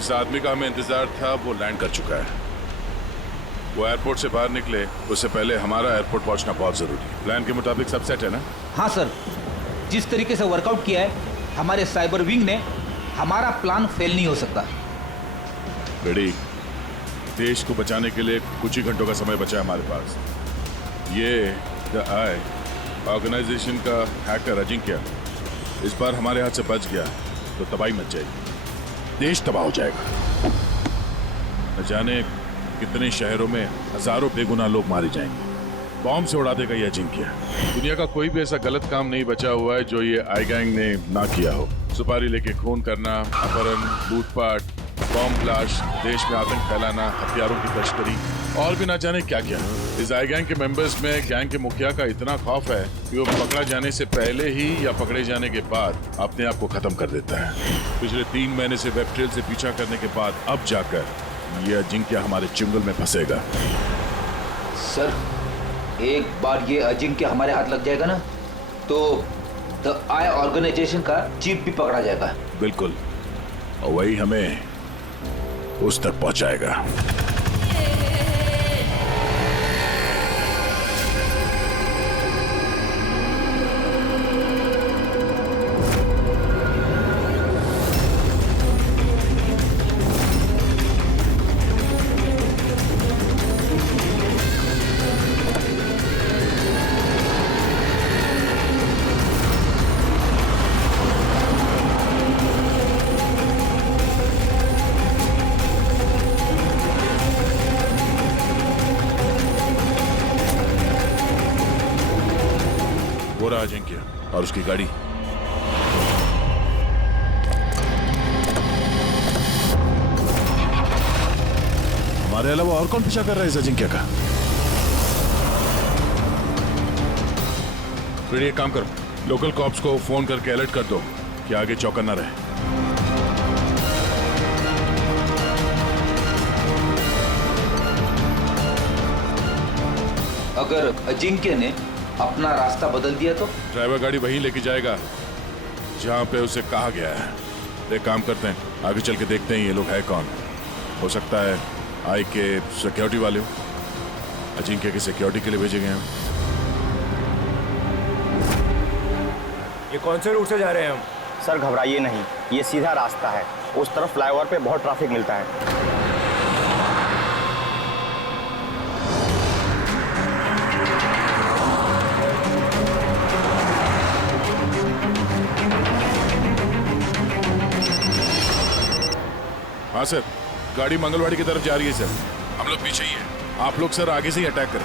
जिस आदमी का हमें इंतजार था वो लैंड कर चुका है। वो एयरपोर्ट से बाहर निकले उससे पहले हमारा एयरपोर्ट पहुंचना बहुत जरूरी है। प्लान के मुताबिक सब सेट है ना? हाँ सर, जिस तरीके से वर्कआउट किया है हमारे साइबर विंग ने, हमारा प्लान फेल नहीं हो सकता। बेड़ी, देश को बचाने के लिए कुछ ही घंटों का समय बचा है हमारे पास। ये द आई ऑर्गेनाइजेशन का हैकर अजिंक्य इस बार हमारे हाथ से बच गया तो तबाही मच जाएगी, देश तबाह हो जाएगा। न जाने कितने शहरों में हजारों बेगुनाह लोग मारे जाएंगे। बॉम्ब से उड़ा देगा ये अजिंक्य। दुनिया का कोई भी ऐसा गलत काम नहीं बचा हुआ है जो ये आई गैंग ने ना किया हो। सुपारी लेके खून करना, अपहरण, लूटपाट, बॉम्ब ब्लास्ट, देश में आतंक फैलाना, हथियारों की तस्करी और भी ना जाने क्या क्या। इस आई गैंग के मेंबर्स में गैंग के मुखिया का इतना खौफ है कि वो पकड़ा जाने से पहले ही या पकड़े जाने के बाद अपने आप को खत्म कर देता है। पिछले 3 महीने से वेब ट्रेल से पीछा करने के बाद अब जाकर ये अजिंक्य हमारे चुंगल में फंसेगा। सर, एक बार ये अजिंक्य हमारे हाथ लग जाएगा ना तो द आई ऑर्गेनाइजेशन का चीफ भी पकड़ा जाएगा। बिल्कुल, और वही हमें उस तक पहुंचाएगा। अजिंक्य और उसकी गाड़ी। हमारे अलावा और कौन पीछा कर रहा है इस अजिंक्य का? फिर एक काम करो, लोकल कॉप्स को फोन करके अलर्ट कर दो कि आगे चौकन्ना रहे। अगर अजिंक्य ने अपना रास्ता बदल दिया तो? ड्राइवर गाड़ी वहीं लेके जाएगा जहां पे उसे कहा गया है। एक काम करते हैं, आगे चल के देखते हैं ये लोग है कौन। हो सकता है आई के सिक्योरिटी वाले हो, अजिंक्य की सिक्योरिटी के लिए भेजे गए हैं। ये कौन से रूट से जा रहे हैं हम? सर घबराइए नहीं, ये सीधा रास्ता है। उस तरफ फ्लाईओवर पे बहुत ट्रैफिक मिलता है। हाँ सर, गाड़ी मंगलवाड़ी की तरफ जा रही है सर। हम लोग पीछे ही हैं। आप लोग सर आगे से ही अटैक करें।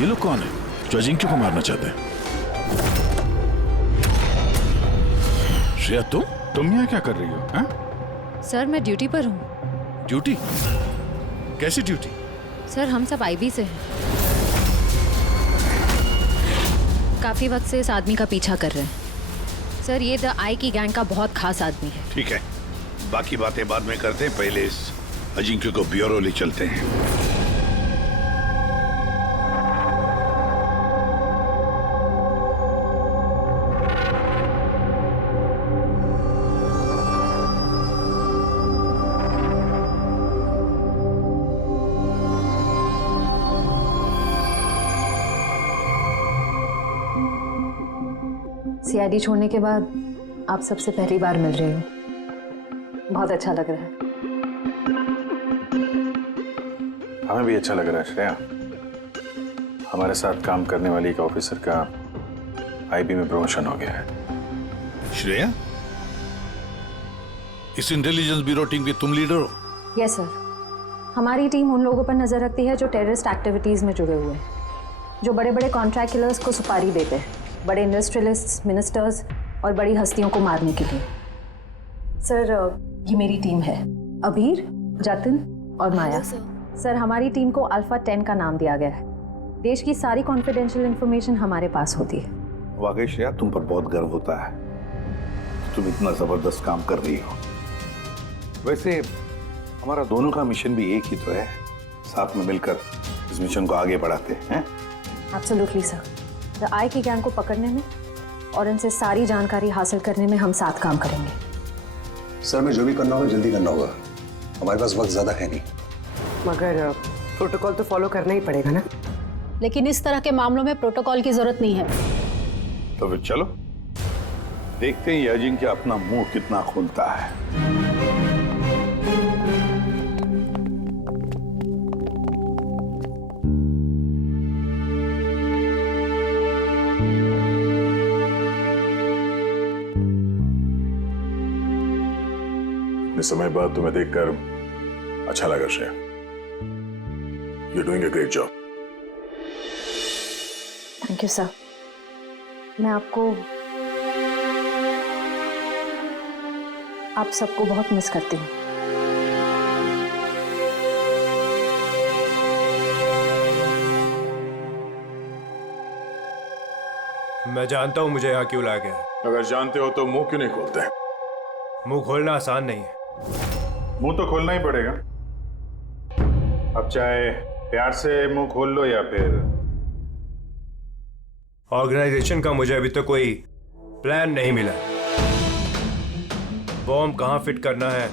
ये लोग कौन है जो अजिंक्य को मारना चाहते हैं? श्रेया, तुम यहाँ क्या कर रही हो? हा? सर मैं ड्यूटी पर हूँ। ड्यूटी? कैसी ड्यूटी? सर हम सब आईबी से हैं। काफी वक्त से इस आदमी का पीछा कर रहे हैं। सर ये द आई की गैंग का बहुत खास आदमी है। ठीक है, बाकी बातें बाद में करते हैं, पहले इस अजिंक्य को ब्यूरो ले चलते हैं। सीआईडी छोड़ने के बाद आप सबसे पहली बार मिल रही हूँ, बहुत अच्छा लग रहा है। हमें भी अच्छा लग रहा है श्रेया। हमारे साथ काम करने वाली एक ऑफिसर का आईबी में प्रमोशन हो गया है। श्रेया, इस इंटेलिजेंस ब्यूरो टीम के तुम लीडर हो? यस सर, हमारी टीम उन लोगों पर नजर रखती है जो टेररिस्ट एक्टिविटीज में जुड़े हुए हैं, जो बड़े बड़े कॉन्ट्रैक्ट किलर्स को सुपारी देते हैं, बड़े इंडस्ट्रियलिस्ट्स, मिनिस्टर्स और बड़ी हस्तियों को मारने के लिए। सर ये मेरी टीम है, अबीर, जतिन और माया। सर हमारी टीम को अल्फा 10 का नाम दिया गया है। देश की सारी कॉन्फिडेंशियल इंफॉर्मेशन हमारे पास होती है। वाकई श्रेया, तुम पर बहुत गर्व होता है। तुम इतना जबरदस्त काम कर रही हो। वैसे हमारा दोनों का मिशन भी एक ही तो है, साथ में मिलकर इस मिशन को आगे बढ़ाते हैं। Absolutely sir. द आई की गैंग को पकड़ने में और इनसे सारी जानकारी हासिल करने में हम साथ काम करेंगे। सर मैं जो भी करना होगा जल्दी करना होगा, हमारे पास वक्त ज्यादा है नहीं। मगर प्रोटोकॉल तो फॉलो करना ही पड़ेगा ना। लेकिन इस तरह के मामलों में प्रोटोकॉल की जरूरत नहीं है। तो फिर चलो देखते हैं ये अजिंक्य अपना मुंह कितना खोलता है। इतने समय बाद तुम्हें देखकर अच्छा लगा Shreya. You're doing a great job. Thank you sir. मैं आप सबको बहुत मिस करती हूँ। मैं जानता हूं मुझे यहाँ क्यों लाया गया है। अगर जानते हो तो मुंह क्यों नहीं खोलते? मुंह खोलना आसान नहीं है। मुंह तो खोलना ही पड़ेगा। अब चाहे प्यार से मुंह खोल लो या फिर। ऑर्गेनाइजेशन का मुझे अभी तक कोई प्लान नहीं मिला। बॉम्ब कहाँ फिट करना है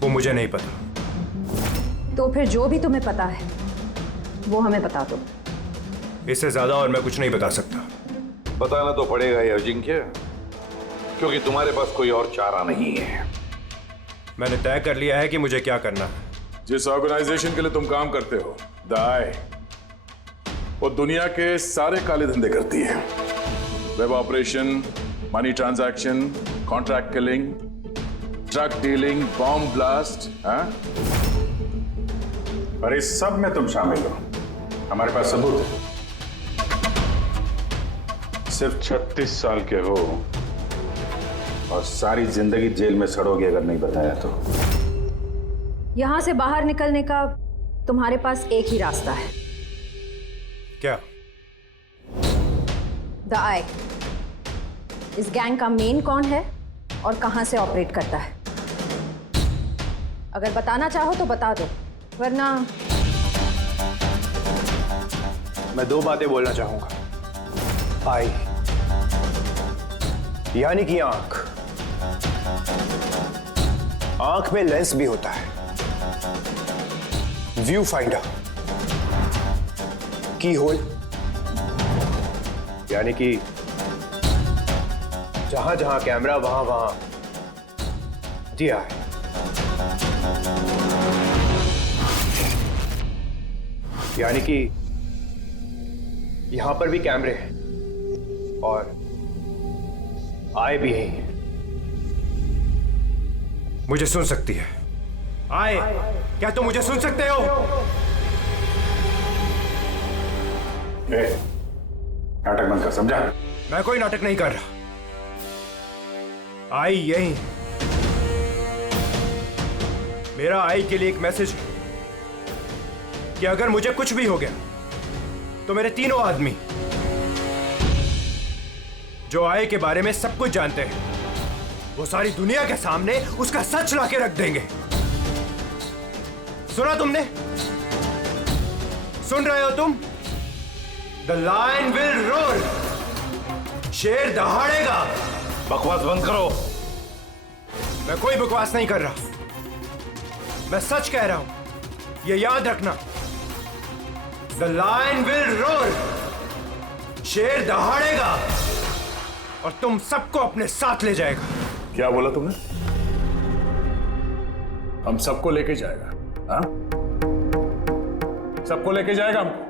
वो मुझे नहीं पता। तो फिर जो भी तुम्हें पता है वो हमें बता दो। इससे ज्यादा और मैं कुछ नहीं बता सकता। बताना तो पड़ेगा ये अजिंक्य, क्योंकि तुम्हारे पास कोई और चारा नहीं है। मैंने तय कर लिया है कि मुझे क्या करना है। जिस ऑर्गेनाइजेशन के लिए तुम काम करते हो, द आई, वो दुनिया के सारे काले धंधे करती है। Web operation, money transaction, contract killing, drug dealing, bomb blast. पर इस सब में तुम शामिल हो, हमारे पास सबूत है। सिर्फ 36 साल के हो और सारी जिंदगी जेल में सड़ोगे अगर नहीं बताया तो। यहां से बाहर निकलने का तुम्हारे पास एक ही रास्ता है। क्या? द आई। इस गैंग का मेन कौन है और कहां से ऑपरेट करता है? अगर बताना चाहो तो बता दो, वरना। मैं दो बातें बोलना चाहूंगा। आई यानी कि आंख। आंख में लेंस भी होता है, व्यू फाइंडर, की होल, यानी कि जहां जहां कैमरा वहां वहां दिया है। यानी कि यहां पर भी कैमरे हैं और आए भी हैं। मुझे सुन सकती है? आए, क्या तुम मुझे सुन सकते हो? नाटक बंद कर, समझा? मैं कोई नाटक नहीं कर रहा। आई यही है। मेरा आई के लिए एक मैसेज है कि अगर मुझे कुछ भी हो गया तो मेरे तीनों आदमी जो आई के बारे में सब कुछ जानते हैं, वो सारी दुनिया के सामने उसका सच लाके रख देंगे। सुना तुमने? सुन रहे हो तुम? The lion will roar. शेर दहाड़ेगा। बकवास बंद करो। मैं कोई बकवास नहीं कर रहा, मैं सच कह रहा हूं। ये याद रखना, द लायन विल रोल। शेर दहाड़ेगा और तुम सबको अपने साथ ले जाएगा। क्या बोला तुमने? हम सबको लेके जाएगा? हाँ? सबको लेके जाएगा हमको?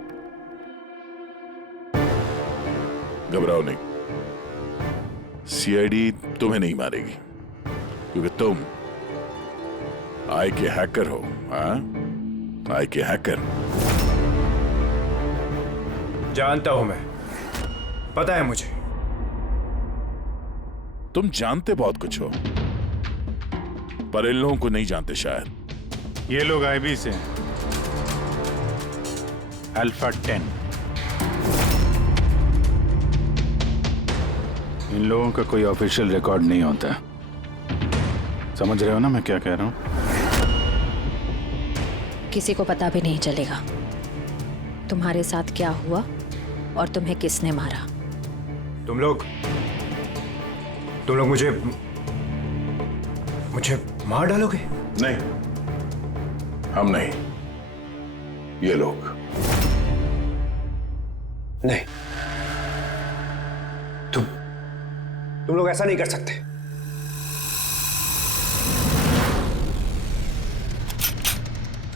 घबराओ नहीं, सीआईडी तुम्हें नहीं मारेगी, क्योंकि तुम आई के हैकर हो। हाँ? आई के हैकर। जानता हूं मैं, पता है मुझे। तुम जानते बहुत कुछ हो, पर इन लोगों को नहीं जानते शायद। ये लोग आईबी से हैं, अल्फा 10। इन लोगों का कोई ऑफिशियल रिकॉर्ड नहीं होता, समझ रहे हो ना मैं क्या कह रहा हूँ? किसी को पता भी नहीं चलेगा तुम्हारे साथ क्या हुआ और तुम्हें किसने मारा। तुम लोग मुझे मार डालोगे? नहीं, हम नहीं, ये लोग। नहीं, तुम लोग ऐसा नहीं कर सकते।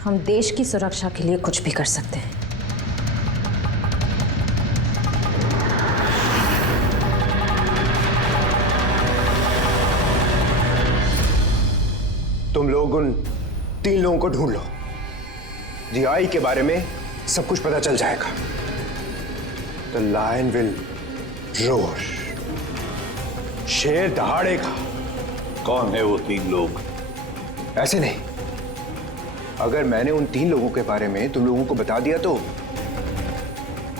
हम देश की सुरक्षा के लिए कुछ भी कर सकते हैं। तुम लोग उन 3 लोगों को ढूंढ लो। DI के बारे में सब कुछ पता चल जाएगा। The lion will roar. शेर दहाड़ेगा। कौन है वो 3 लोग? ऐसे नहीं, अगर मैंने उन 3 लोगों के बारे में तुम लोगों को बता दिया तो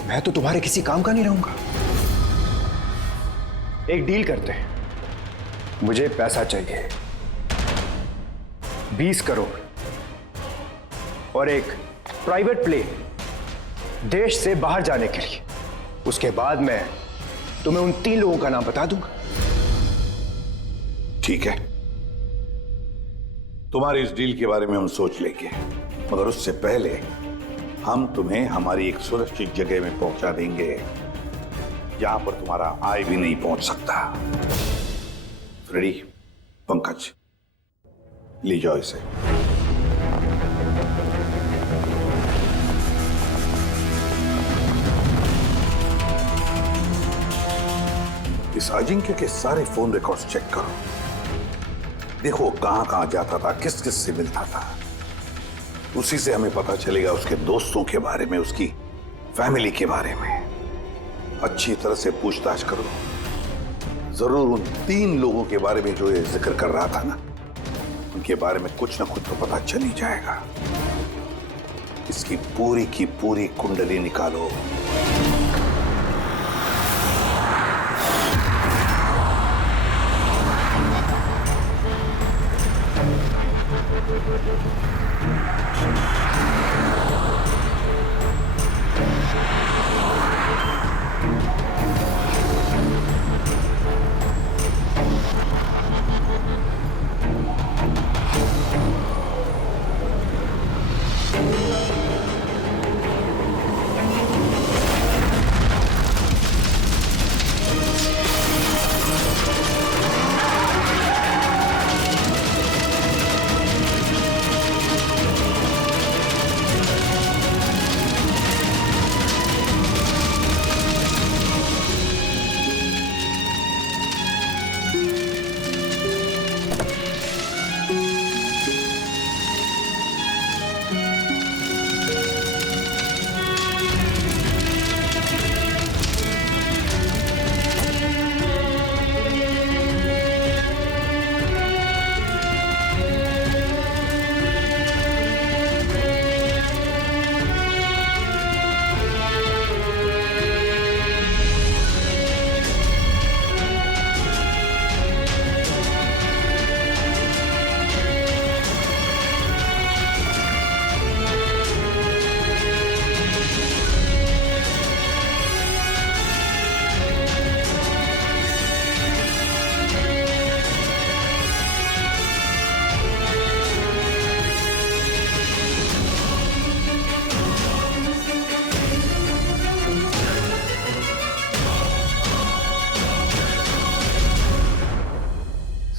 मैं तो तुम्हारे किसी काम का नहीं रहूंगा। एक डील करते हैं। मुझे पैसा चाहिए 20 करोड़ और एक प्राइवेट प्लेन देश से बाहर जाने के लिए। उसके बाद मैं तुम्हें उन 3 लोगों का नाम बता दूंगा। ठीक है, तुम्हारी इस डील के बारे में हम सोच लेंगे, मगर उससे पहले हम तुम्हें हमारी एक सुरक्षित जगह में पहुंचा देंगे जहां पर तुम्हारा आय भी नहीं पहुंच सकता। फ्रेडी, पंकज, ले जाओ इसे। इस अजिंक्य के सारे फोन रिकॉर्ड्स चेक करो। देखो कहां कहां जाता था, किस किस से मिलता था। उसी से हमें पता चलेगा उसके दोस्तों के बारे में, उसकी फैमिली के बारे में। अच्छी तरह से पूछताछ करो। जरूर उन 3 लोगों के बारे में जो ये जिक्र कर रहा था ना, उनके बारे में कुछ ना कुछ तो पता चल ही जाएगा। इसकी पूरी की पूरी कुंडली निकालो।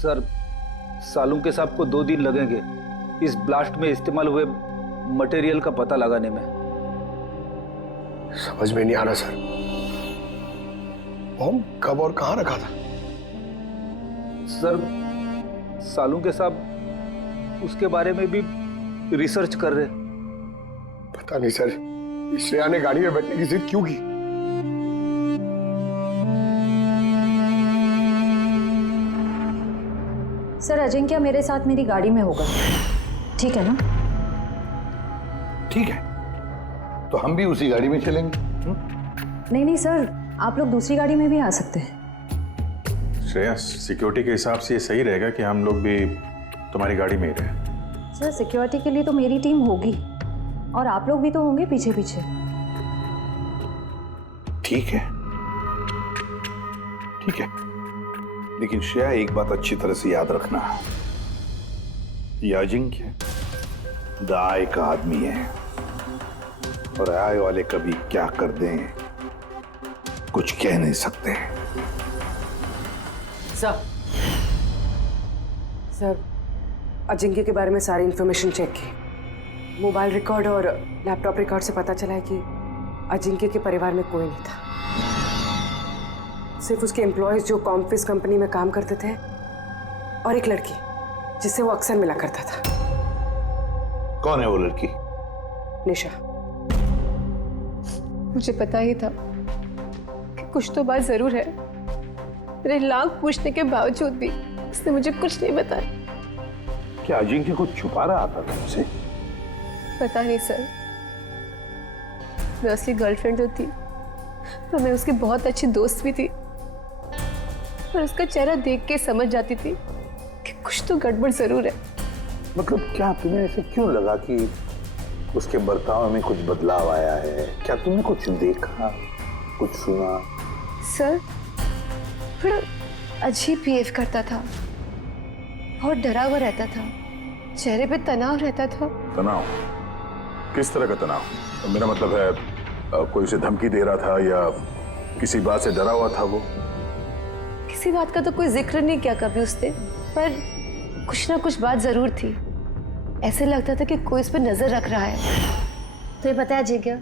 सर, सालुंके साहब को 2 दिन लगेंगे इस ब्लास्ट में इस्तेमाल हुए मटेरियल का पता लगाने में। समझ में नहीं आ रहा सर, बॉम्ब कब और कहां रखा था? सर, सालुंके साहब उसके बारे में भी रिसर्च कर रहे। पता नहीं सर, श्रेया ने गाड़ी में बैठने की जिद क्यों की? सर, अजिंक्य मेरे साथ मेरी गाड़ी में होगा, ठीक है ना? ठीक है, तो हम भी उसी गाड़ी में चलेंगे। नहीं नहीं सर, आप लोग दूसरी गाड़ी में भी आ सकते हैं। श्रेया, सिक्योरिटी के हिसाब से ये सही रहेगा कि हम लोग भी तुम्हारी गाड़ी में ही रहे। सर सिक्योरिटी के लिए तो मेरी टीम होगी और आप लोग भी तो होंगे पीछे पीछे। ठीक है, ठीक है, लेकिन श्रेया एक बात अच्छी तरह से याद रखना, ये अजिंक्य द आई का आदमी है और आय वाले कभी क्या कर दें कुछ कह नहीं सकते। सर अजिंक्य के बारे में सारी इंफॉर्मेशन चेक की। मोबाइल रिकॉर्ड और लैपटॉप रिकॉर्ड से पता चला है कि अजिंक्य के परिवार में कोई नहीं था, सिर्फ उसके एम्प्लॉयज जो कॉम्फिस कंपनी में काम करते थे और एक लड़की जिससे वो अक्सर मिला करता था। कौन है वो लड़की? निशा। मुझे पता ही था कि कुछ तो बात जरूर है। मेरे लाख पूछने के बावजूद भी उसने मुझे कुछ नहीं बताया। क्या अजिंक्य कुछ छुपा रहा था तुमसे? पता नहीं सर, मैं उसकी गर्लफ्रेंड तो थी पर मैं उसकी बहुत अच्छी दोस्त भी थी और उसका चेहरा देख के समझ जाती थी कि कुछ तो गड़बड़ जरूर है। मतलब क्या तुम्हें ऐसे क्यों लगा कि उसके बर्ताव में कुछ बदलाव आया है? क्या तुमने कुछ देखा, कुछ सुना? सर थोड़ा अजीब बिहेव करता था, बहुत डरा हुआ रहता था, चेहरे पे तनाव रहता था। तनाव? किस तरह का तनाव? मेरा मतलब है कोई उसे धमकी दे रहा था या किसी बात से डरा हुआ था वो? किसी बात का तो कोई जिक्र नहीं किया कभी उसने, पर कुछ ना कुछ बात जरूर थी। ऐसे लगता था कि कोई इस पर नजर रख रहा है। तो ये पता है जी क्या,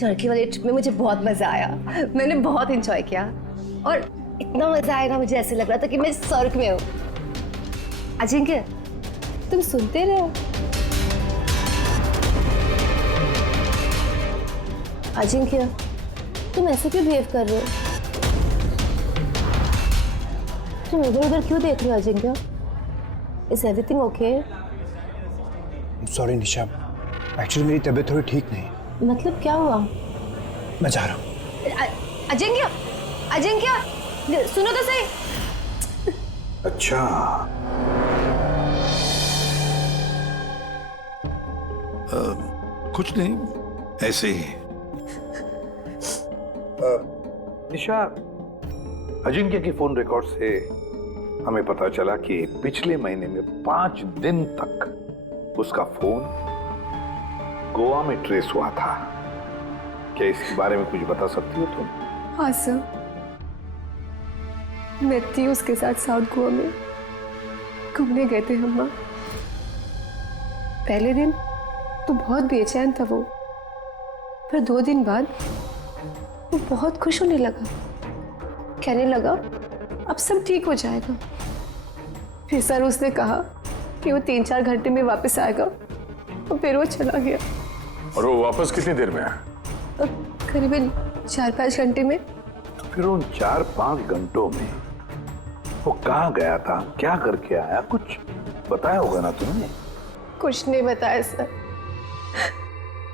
टर्की वाली ट्रिप में मुझे बहुत मजा आया, मैंने बहुत एंजॉय किया और इतना मजा आया ना, मुझे ऐसे लग रहा था कि मैं स्वर्ग में हूँ। अजिंक्य तुम सुनते रहो। अजिंक्य तुम ऐसे क्यों बिहेव कर रहे हो? तुम इधर उधर क्यों देख रहे हो Ajinkya? Is everything okay? Sorry Nisha, actually मेरी तबीयत थोड़ी ठीक नहीं। मतलब क्या हुआ? मैं जा रहा हूँ। अजिंक्य, अजिंक्य सुनो तो सही। अच्छा, कुछ नहीं, ऐसे ही। निशा, अजिंक्य की फोन रिकॉर्ड से हमें पता चला कि पिछले महीने में 5 दिन तक उसका फोन गोवा में ट्रेस हुआ था। क्या इसके बारे में कुछ बता सकती हो तुम? हाँ सर, मैं थी उसके साथ साउथ गोवा में, घूमने गए थे हम वहाँ। पहले दिन तो बहुत बेचैन था वो, पर 2 दिन बाद वो बहुत खुश होने लगा, कहने लगा अब सब ठीक हो जाएगा। फिर सर उसने कहा कि वो 3-4 घंटे में वापस आएगा और फिर वो चला गया। और वो वापस कितनी देर में आया? करीबन 4-5 घंटे में। तो फिर उन 4-5 घंटों में वो कहाँ गया था, क्या करके आया, कुछ बताया होगा ना तुमने? कुछ नहीं बताया सर,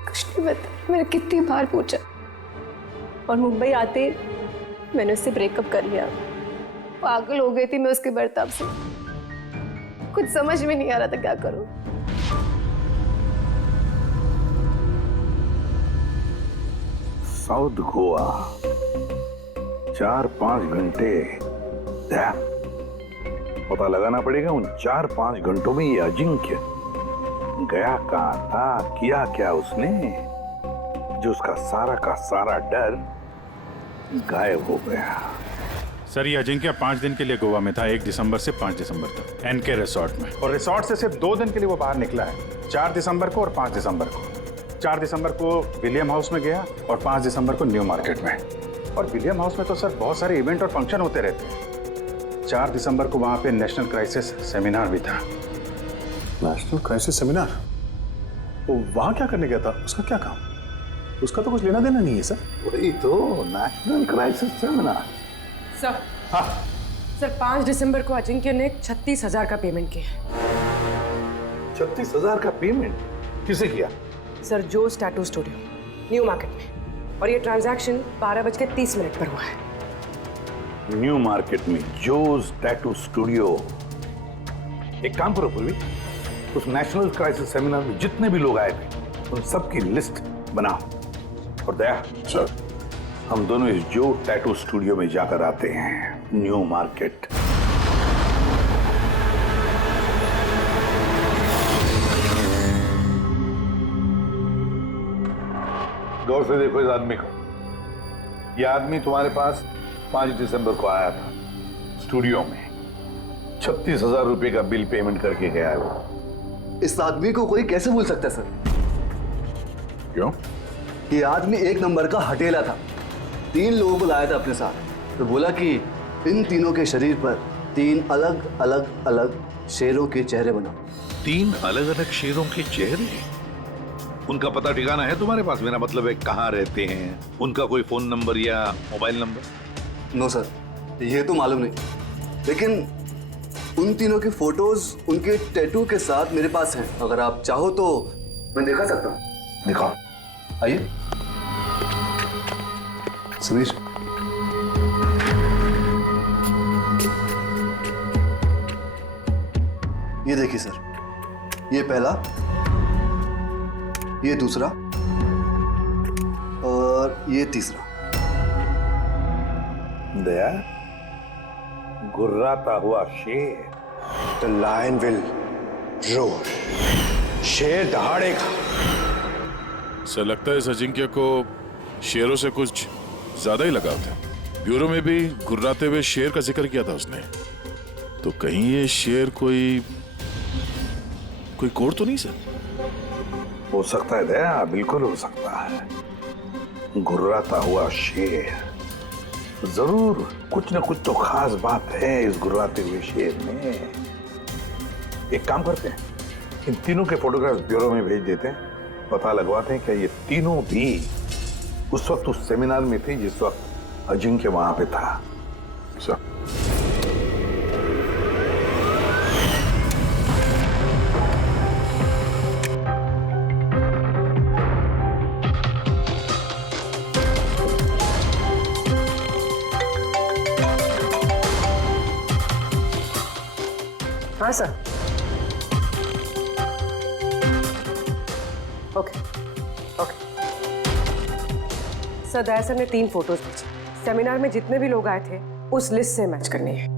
कुछ नहीं बताया। मैंने कितनी बार पूछा और मुंबई आते मैंने उससे ब्रेकअप कर लिया। पागल हो गई थी मैं उसके बर्ताव से, कुछ समझ में नहीं आ रहा था क्या करूं। साउथ गोवा 4-5 घंटे, पता लगाना पड़ेगा उन 4-5 घंटों में ये अजिंक्य गया कहाँ था, किया क्या उसने, जो उसका सारा का सारा डर गायब हो गया। सर ये अजिंक्य 5 दिन के लिए गोवा में था, 1 दिसंबर से 5 दिसंबर तक एनके रिसोर्ट में, और रिसोर्ट से सिर्फ 2 दिन के लिए वो बाहर निकला है, 4 दिसंबर को और 5 दिसंबर को। 4 दिसंबर को विलियम हाउस में गया और 5 दिसंबर को न्यू मार्केट में। और विलियम हाउस में तो सर बहुत सारे इवेंट और फंक्शन होते रहते हैं। 4 दिसंबर को वहाँ पे नेशनल क्राइसिस सेमिनार भी था। National crisis seminar? वो वहाँ क्या करने गया था? उसका क्या काम? उसका तो कुछ लेना देना नहीं है सर। वही तो, नेशनल क्राइसिस सेमिनार। सर, हाँ सर, 5 दिसंबर को अजिंक्य ने 36,000 का पेमेंट किया। 36,000 का पेमेंट किसे किया? सर जोस टैटू स्टूडियो, न्यू मार्केट में, और ये ट्रांजैक्शन 12:30 पर हुआ है। न्यू मार्केट में जोस टैटू स्टूडियो, एक काम करो पूर्वी, उस नेशनल क्राइसिस सेमिनार में जितने भी लोग आए थे उन सबकी लिस्ट बनाओ। और दया सर, हम दोनों इस जो टैटू स्टूडियो में जाकर आते हैं, न्यू मार्केट। गौर से देखो इस आदमी को। यह आदमी तुम्हारे पास 5 दिसंबर को आया था स्टूडियो में, 36,000 रुपए का बिल पेमेंट करके गया है वो। इस आदमी को कोई कैसे भूल सकता है सर? क्यों? ये आदमी एक नंबर का हटेला था। 3 लोगों को लाया था अपने साथ, तो बोला कि इन तीनों के शरीर पर 3 अलग अलग अलग शेरों के चेहरे बनाओ। 3 अलग अलग शेरों के चेहरे? उनका पता ठिकाना है तुम्हारे पास? मेरा मतलब है कहाँ रहते हैं, उनका कोई फोन नंबर या मोबाइल नंबर? नो सर, ये तो मालूम नहीं, लेकिन उन तीनों के फोटोज उनके टैटू के साथ मेरे पास हैं। अगर आप चाहो तो मैं दिखा सकता हूँ। दिखाओ। आइए सुनीश। ये देखिए सर, ये पहला, ये दूसरा और ये तीसरा। दया, गुर्राता हुआ शेर। द लायन विल रोर, शेर दहाड़ेगा। सर लगता है इस अजिंक्य को शेरों से कुछ ज्यादा ही लगाव था। ब्यूरो में भी गुर्राते हुए शेर का जिक्र किया था उसने। तो कहीं ये शेर कोई कोड तो नहीं सर? हो सकता है दया, बिल्कुल हो सकता है। गुर्राता हुआ शेर, जरूर कुछ न कुछ तो खास बात है इस गुर्राते हुए शेर में। एक काम करते हैं, इन तीनों के फोटोग्राफ्स ब्यूरो में भेज देते हैं, पता लगवाते हैं क्या ये तीनों भी उस वक्त उस सेमिनार में थे जिस वक्त अजिंक्य वहां पे था। सर हाँ सर। ओके ओके सर, दया सर ने 3 फोटोज भेजे। सेमिनार में जितने भी लोग आए थे उस लिस्ट से मैच करनी है।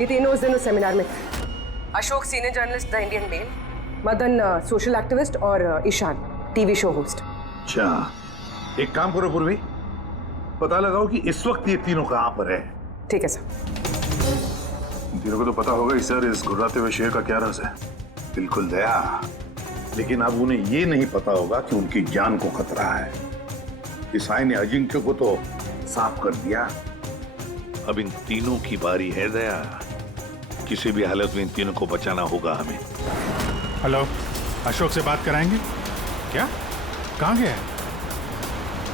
ये तीनों उस दिन उस सेमिनार में थे। Ashok senior journalist the Indian Mail, Madan social activist और ईशान टीवी शो होस्ट। अच्छा, एक काम करो पूर्वी, पता लगाओ कि इस वक्त ये तीनों कहां पर है। ठीक है सर। तीनों को तो पता होगा ही सर इस गुर्राते हुए शेर का क्या राज है। बिल्कुल दया, लेकिन अब उन्हें ये नहीं पता होगा कि उनकी जान को खतरा है। इस साई ने अजिंक्य को तो साफ कर दिया, अब इन तीनों की बारी है दया। किसी भी हालत में इन तीनों को बचाना होगा हमें। हेलो, अशोक से बात कराएंगे क्या? कहाँ गया है?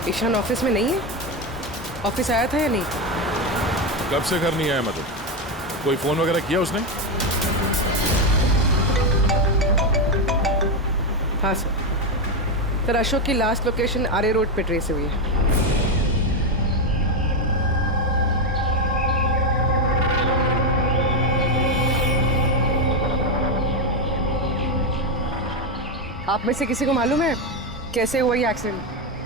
ईशान ऑफिस में नहीं है? ऑफिस आया था या नहीं? कब से घर नहीं आया मदन? कोई फोन वगैरह किया उसने? हाँ सर, अशोक की लास्ट लोकेशन आरे रोड पे ट्रेस हुई है। आप में से किसी को मालूम है कैसे हुआ ये एक्सीडेंट?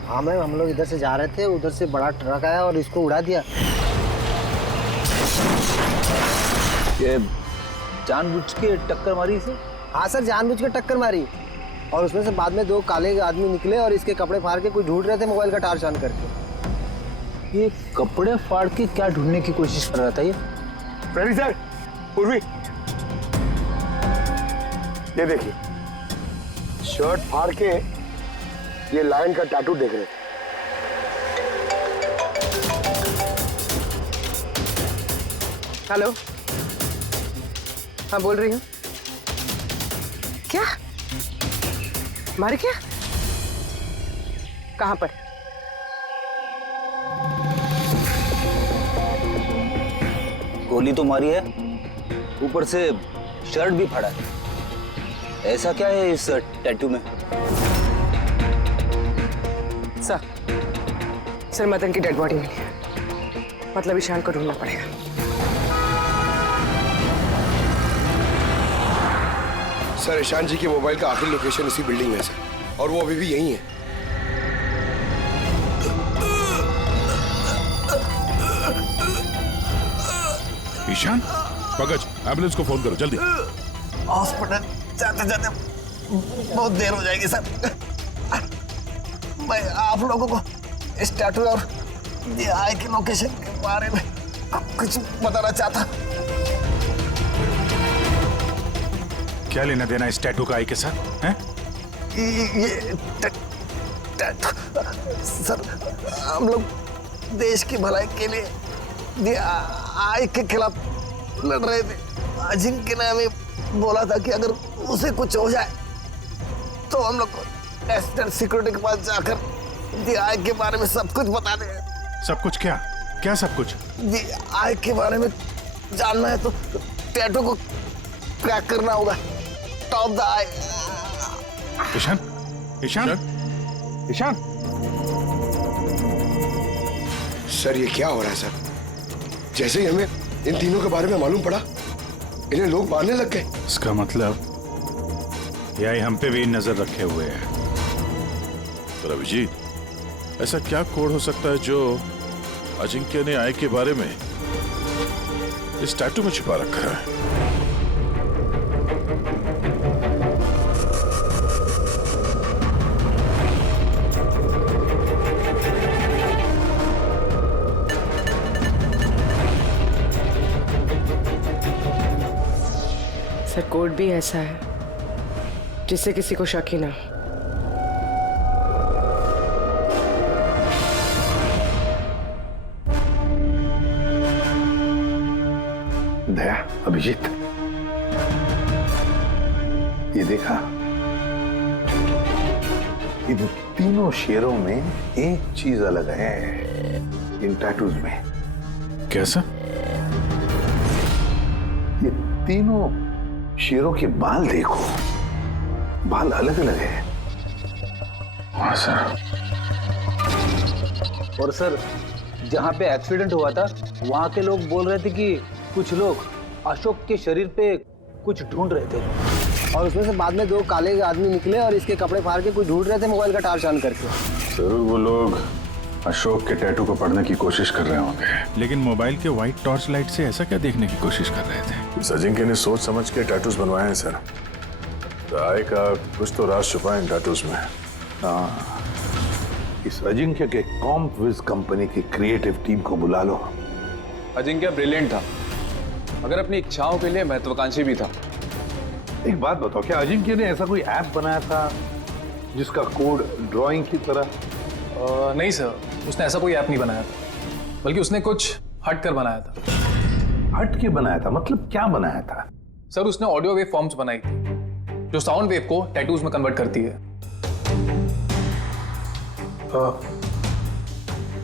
हाँ मैम, हम लोग इधर से जा रहे थे, उधर से बड़ा ट्रक आया और इसको उड़ा दिया। ये जानबूझ के टक्कर मारी इसे? हाँ सर, जानबूझ के टक्कर मारी। और उसमें से बाद में 2 काले आदमी निकले और इसके कपड़े फाड़ के कुछ ढूंढ रहे थे मोबाइल का टार्च ऑन करके। ये कपड़े फाड़ के क्या ढूंढने की कोशिश कर रहा था ये? प्रहरी सर, पूर्वी ये देखिए, शर्ट फाड़ के ये लायन का टैटू देख रहे थे। हेलो, हाँ बोल रही हूँ। क्या मारे? क्या? कहाँ पर? गोली तो मारी है, ऊपर से शर्ट भी फाड़ा है। ऐसा क्या है इस टैटू में? सर मदन की डेड बॉडी मिली है, मतलब ईशान को ढूंढना पड़ेगा। सर ईशान जी के मोबाइल का आखिरी लोकेशन इसी बिल्डिंग में है सर, और वो अभी भी यहीं है। ईशान, पंकज, एम्बुलेंस को फोन करो जल्दी। हॉस्पिटल जाते जाते बहुत देर हो जाएगी सर। मैं आप लोगों को इस टैटू और आई की लोकेशन के बारे में कुछ बताना चाहता। क्या लेना देना इस टैटू का आई के साथ हैं? ये टैटू सर, हम लोग देश की भलाई के लिए आई के खिलाफ लड़ रहे थे। अजिंक्य ने हमें बोला था कि अगर उसे कुछ हो जाए तो हम लोग को एस्टेट सिक्योरिटी के पास जाकर आई के बारे में सब कुछ बता दें। सब कुछ क्या? क्या सब कुछ? आई के बारे में जानना है तो टैटू को क्रैक करना होगा। Top the eye. Ishaan, Ishaan, Ishaan. Sir ये क्या हो रहा है सर? जैसे ही हमें इन तीनों के बारे में मालूम पड़ा, इन्हें लोग मारने लग गए। इसका मतलब यही हम पे भी नजर रखे हुए है। तो अभिजीत, ऐसा क्या कोड हो सकता है जो अजिंक्य ने आई के बारे में इस टैटू में छिपा रखा है? सर कोड भी ऐसा है जिससे किसी को शक ही ना हो। दया, अभिजीत, ये देखा, इन तीनों शेरों में एक चीज अलग है इन टैटूज में। कैसा? ये तीनों शेरों के बाल देखो, बाल अलग अलग है। हाँ सर। और सर, जहाँ पे एक्सीडेंट हुआ था वहाँ के लोग बोल रहे थे कि कुछ लोग अशोक के शरीर पे कुछ ढूंढ रहे थे, और उसमें से बाद में 2 काले आदमी निकले और इसके कपड़े फाड़ के कुछ ढूंढ रहे थे मोबाइल का टार्च ऑन करके। जरूर वो लोग अशोक के टैटू को पढ़ने की कोशिश कर रहे होंगे, लेकिन मोबाइल के व्हाइट टॉर्च लाइट से ऐसा क्या देखने की कोशिश कर रहे थे? इस अजिंक्य ने सोच समझ के टैटूज बनवाए हैं सर। तो आई का कुछ तो राज छुपा है इन टैटूज में। हाँ, इस अजिंक्य के कॉम्पविज कंपनी की क्रिएटिव टीम को बुला लो। अजिंक्य ब्रिलियंट था, मगर अपनी इच्छाओं के लिए महत्वाकांक्षी भी था। एक बात बताओ, क्या अजिंक्य ने ऐसा कोई ऐप बनाया था जिसका कोड ड्राइंग की तरह? नहीं सर, उसने ऐसा कोई ऐप नहीं बनाया था, बल्कि उसने कुछ हट कर बनाया था। हट के बनाया था? मतलब क्या बनाया था? सर उसने ऑडियो वेव फॉर्म्स बनाई थी जो साउंड वेव को टैटूज में कन्वर्ट करती है।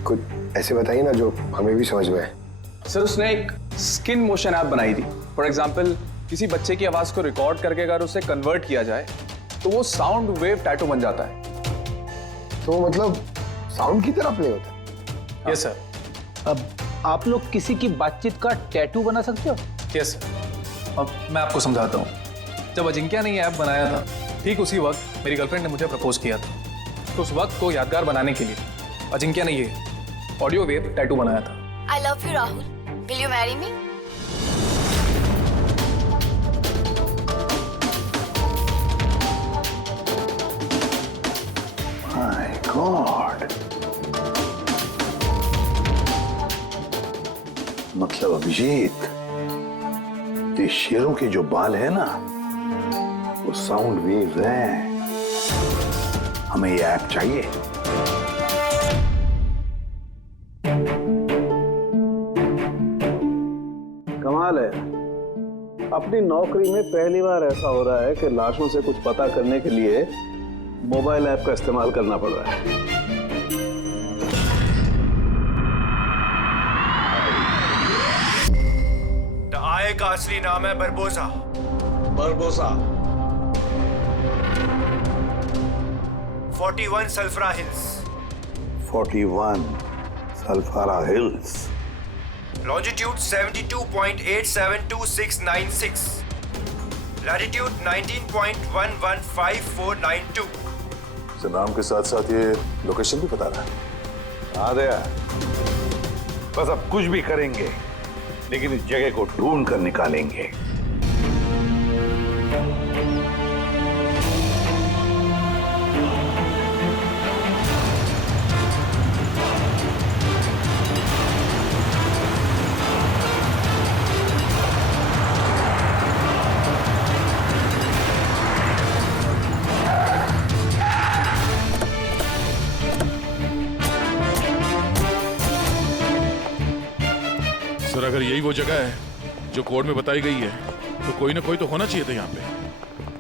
कुछ ऐसे बताइए ना जो हमें भी समझ में आए। सर उसने एक स्किन मोशन ऐप बनाई थी। फॉर एग्जाम्पल, किसी बच्चे की आवाज को रिकॉर्ड करके अगर उसे कन्वर्ट किया जाए तो वो साउंड वेव टैटू बन जाता है। तो मतलब साउंड की तरह प्ले होता है? Yes sir. अब आप लोग किसी की बातचीत का टैटू बना सकते हो? Yes sir. अब मैं आपको समझाता हूँ। जब अजिंक्य ने ये ऐप बनाया था, ठीक उसी वक्त मेरी गर्लफ्रेंड ने मुझे प्रपोज किया था। तो उस वक्त को यादगार बनाने के लिए अजिंक्य ने ये ऑडियो वेव टैटू बनाया था। I love you, Rahul. Will you marry me? My God. मतलब अभिजीत, ये शेरों के जो बाल है ना, वो साउंड वेव्स हैं। हमें ये ऐप चाहिए। कमाल है, अपनी नौकरी में पहली बार ऐसा हो रहा है कि लाशों से कुछ पता करने के लिए मोबाइल ऐप का इस्तेमाल करना पड़ रहा है। आय का असली नाम है बरबोसा। बरबोसा 41 सल्फरा हिल्स। 41 सल्फारा हिल्स। लॉन्जिट्यूड 72.872696। लैटिट्यूड 19.115492। इसे नाम के साथ साथ ये लोकेशन भी बता रहा है। हाँ दया, बस अब कुछ भी करेंगे लेकिन इस जगह को ढूंढ कर निकालेंगे। सर अगर यही वो जगह है जो कोड में बताई गई है तो कोई ना कोई तो होना चाहिए था यहाँ पे,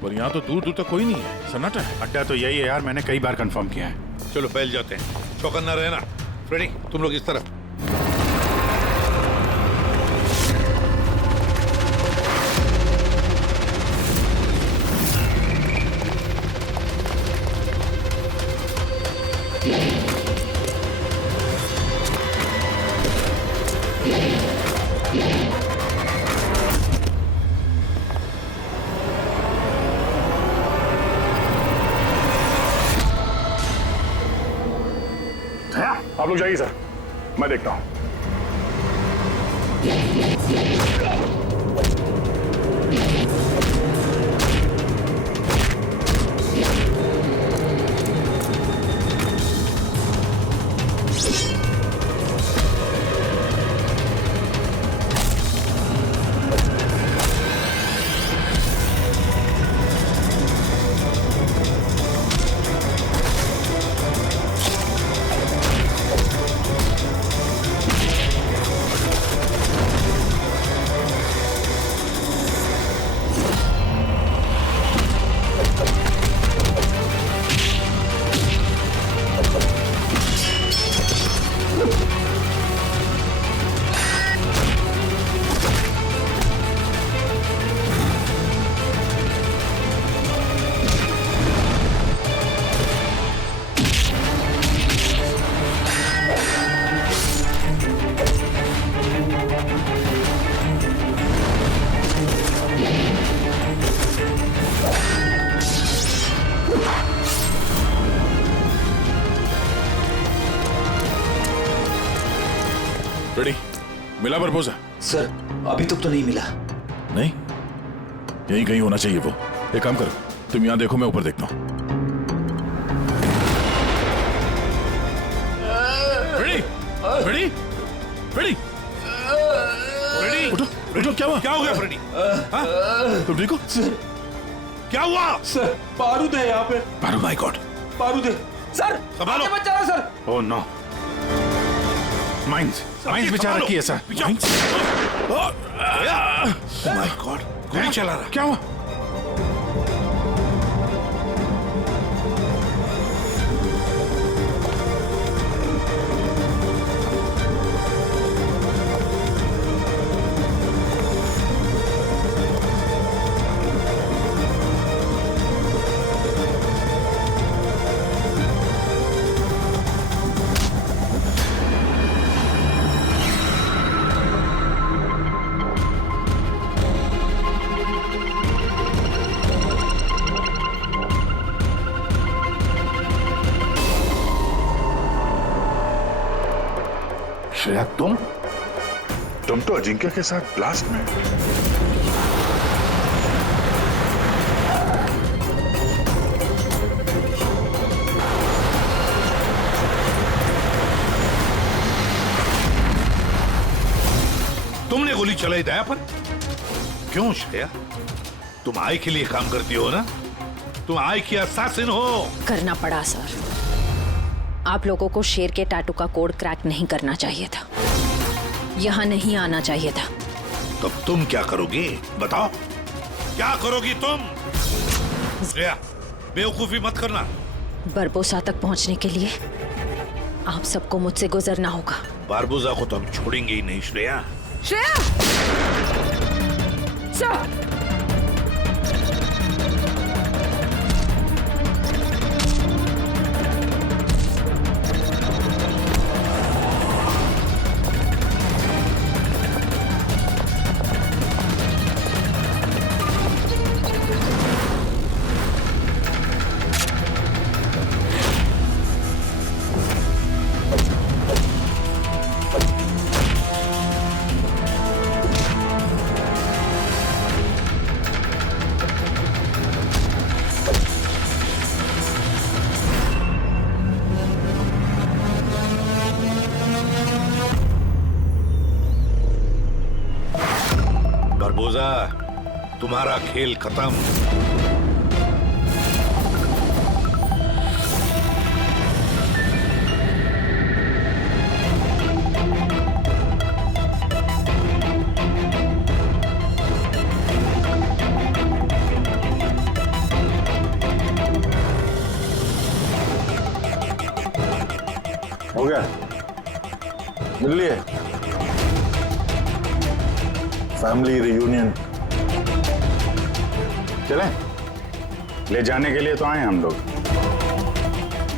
पर यहाँ तो दूर दूर तक कोई नहीं है। सन्नाटा है। अड्डा तो यही है यार, मैंने कई बार कंफर्म किया है। चलो फैल जाते हैं, चौकन्ना रहना। फ्रेडी तुम लोग इस तरफ। आप लोग जाइए सर, मैं देखता हूं। रेडी? मिला बरबोसा? सर अभी तक तो नहीं मिला। नहीं, यही कहीं होना चाहिए वो। एक काम करो, तुम यहाँ देखो, मैं ऊपर देखता हूँ। रेडी? रेडी? रेडी? रेडी? उठो, उठो, क्या हुआ? क्या हो गया फ्रेडी? तुम ठीक हो? सर क्या हुआ? सर बारूद है यहाँ पे। बारूद? माय गॉड, बारूद है सर। संभालो। आगे मत जाना सर। ओह नो, माइंस बेचारा रखी है सर। माय गॉड, गोली चला रहा। क्या हुआ? श्रेया, तुम तो अजिंक्य के साथ ब्लास्ट में। तुमने गोली चलाई दया पर? क्यों श्रेया? तुम आई के लिए काम करती हो ना? तुम आई की असैसिन हो। करना पड़ा सर। आप लोगों को शेर के टैटू का कोड क्रैक नहीं करना चाहिए था, यहाँ नहीं आना चाहिए था। तब तुम क्या करोगी? बताओ, क्या करोगी तुम? श्रेया, बेवकूफी मत करना। बरबोसा तक पहुंचने के लिए आप सबको मुझसे गुजरना होगा। बारबोसा को तो हम छोड़ेंगे ही नहीं श्रेया। श्रेया! सर! बारबोसा, तुम्हारा खेल खत्म। हो गया, मिल लिए फैमिली रियूनियन। चलें, ले जाने के लिए तो आए हम लोग।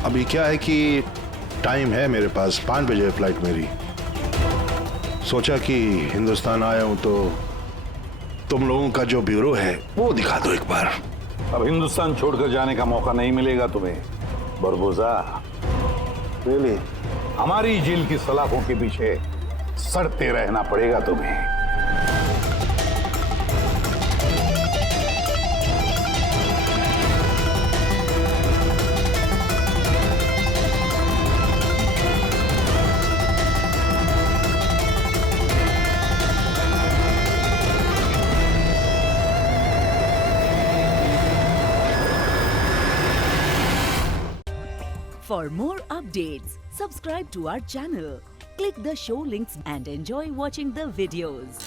अभी क्या है कि टाइम है मेरे पास, 5 बजे फ्लाइट मेरी। सोचा कि हिंदुस्तान आया हूं तो तुम लोगों का जो ब्यूरो है वो दिखा दो एक बार। अब हिंदुस्तान छोड़कर जाने का मौका नहीं मिलेगा तुम्हें बारबोसा। रियली? हमारी जेल की सलाखों के पीछे सड़ते रहना पड़ेगा तुम्हें। For more updates, subscribe to our channel, click the show links and enjoy watching the videos.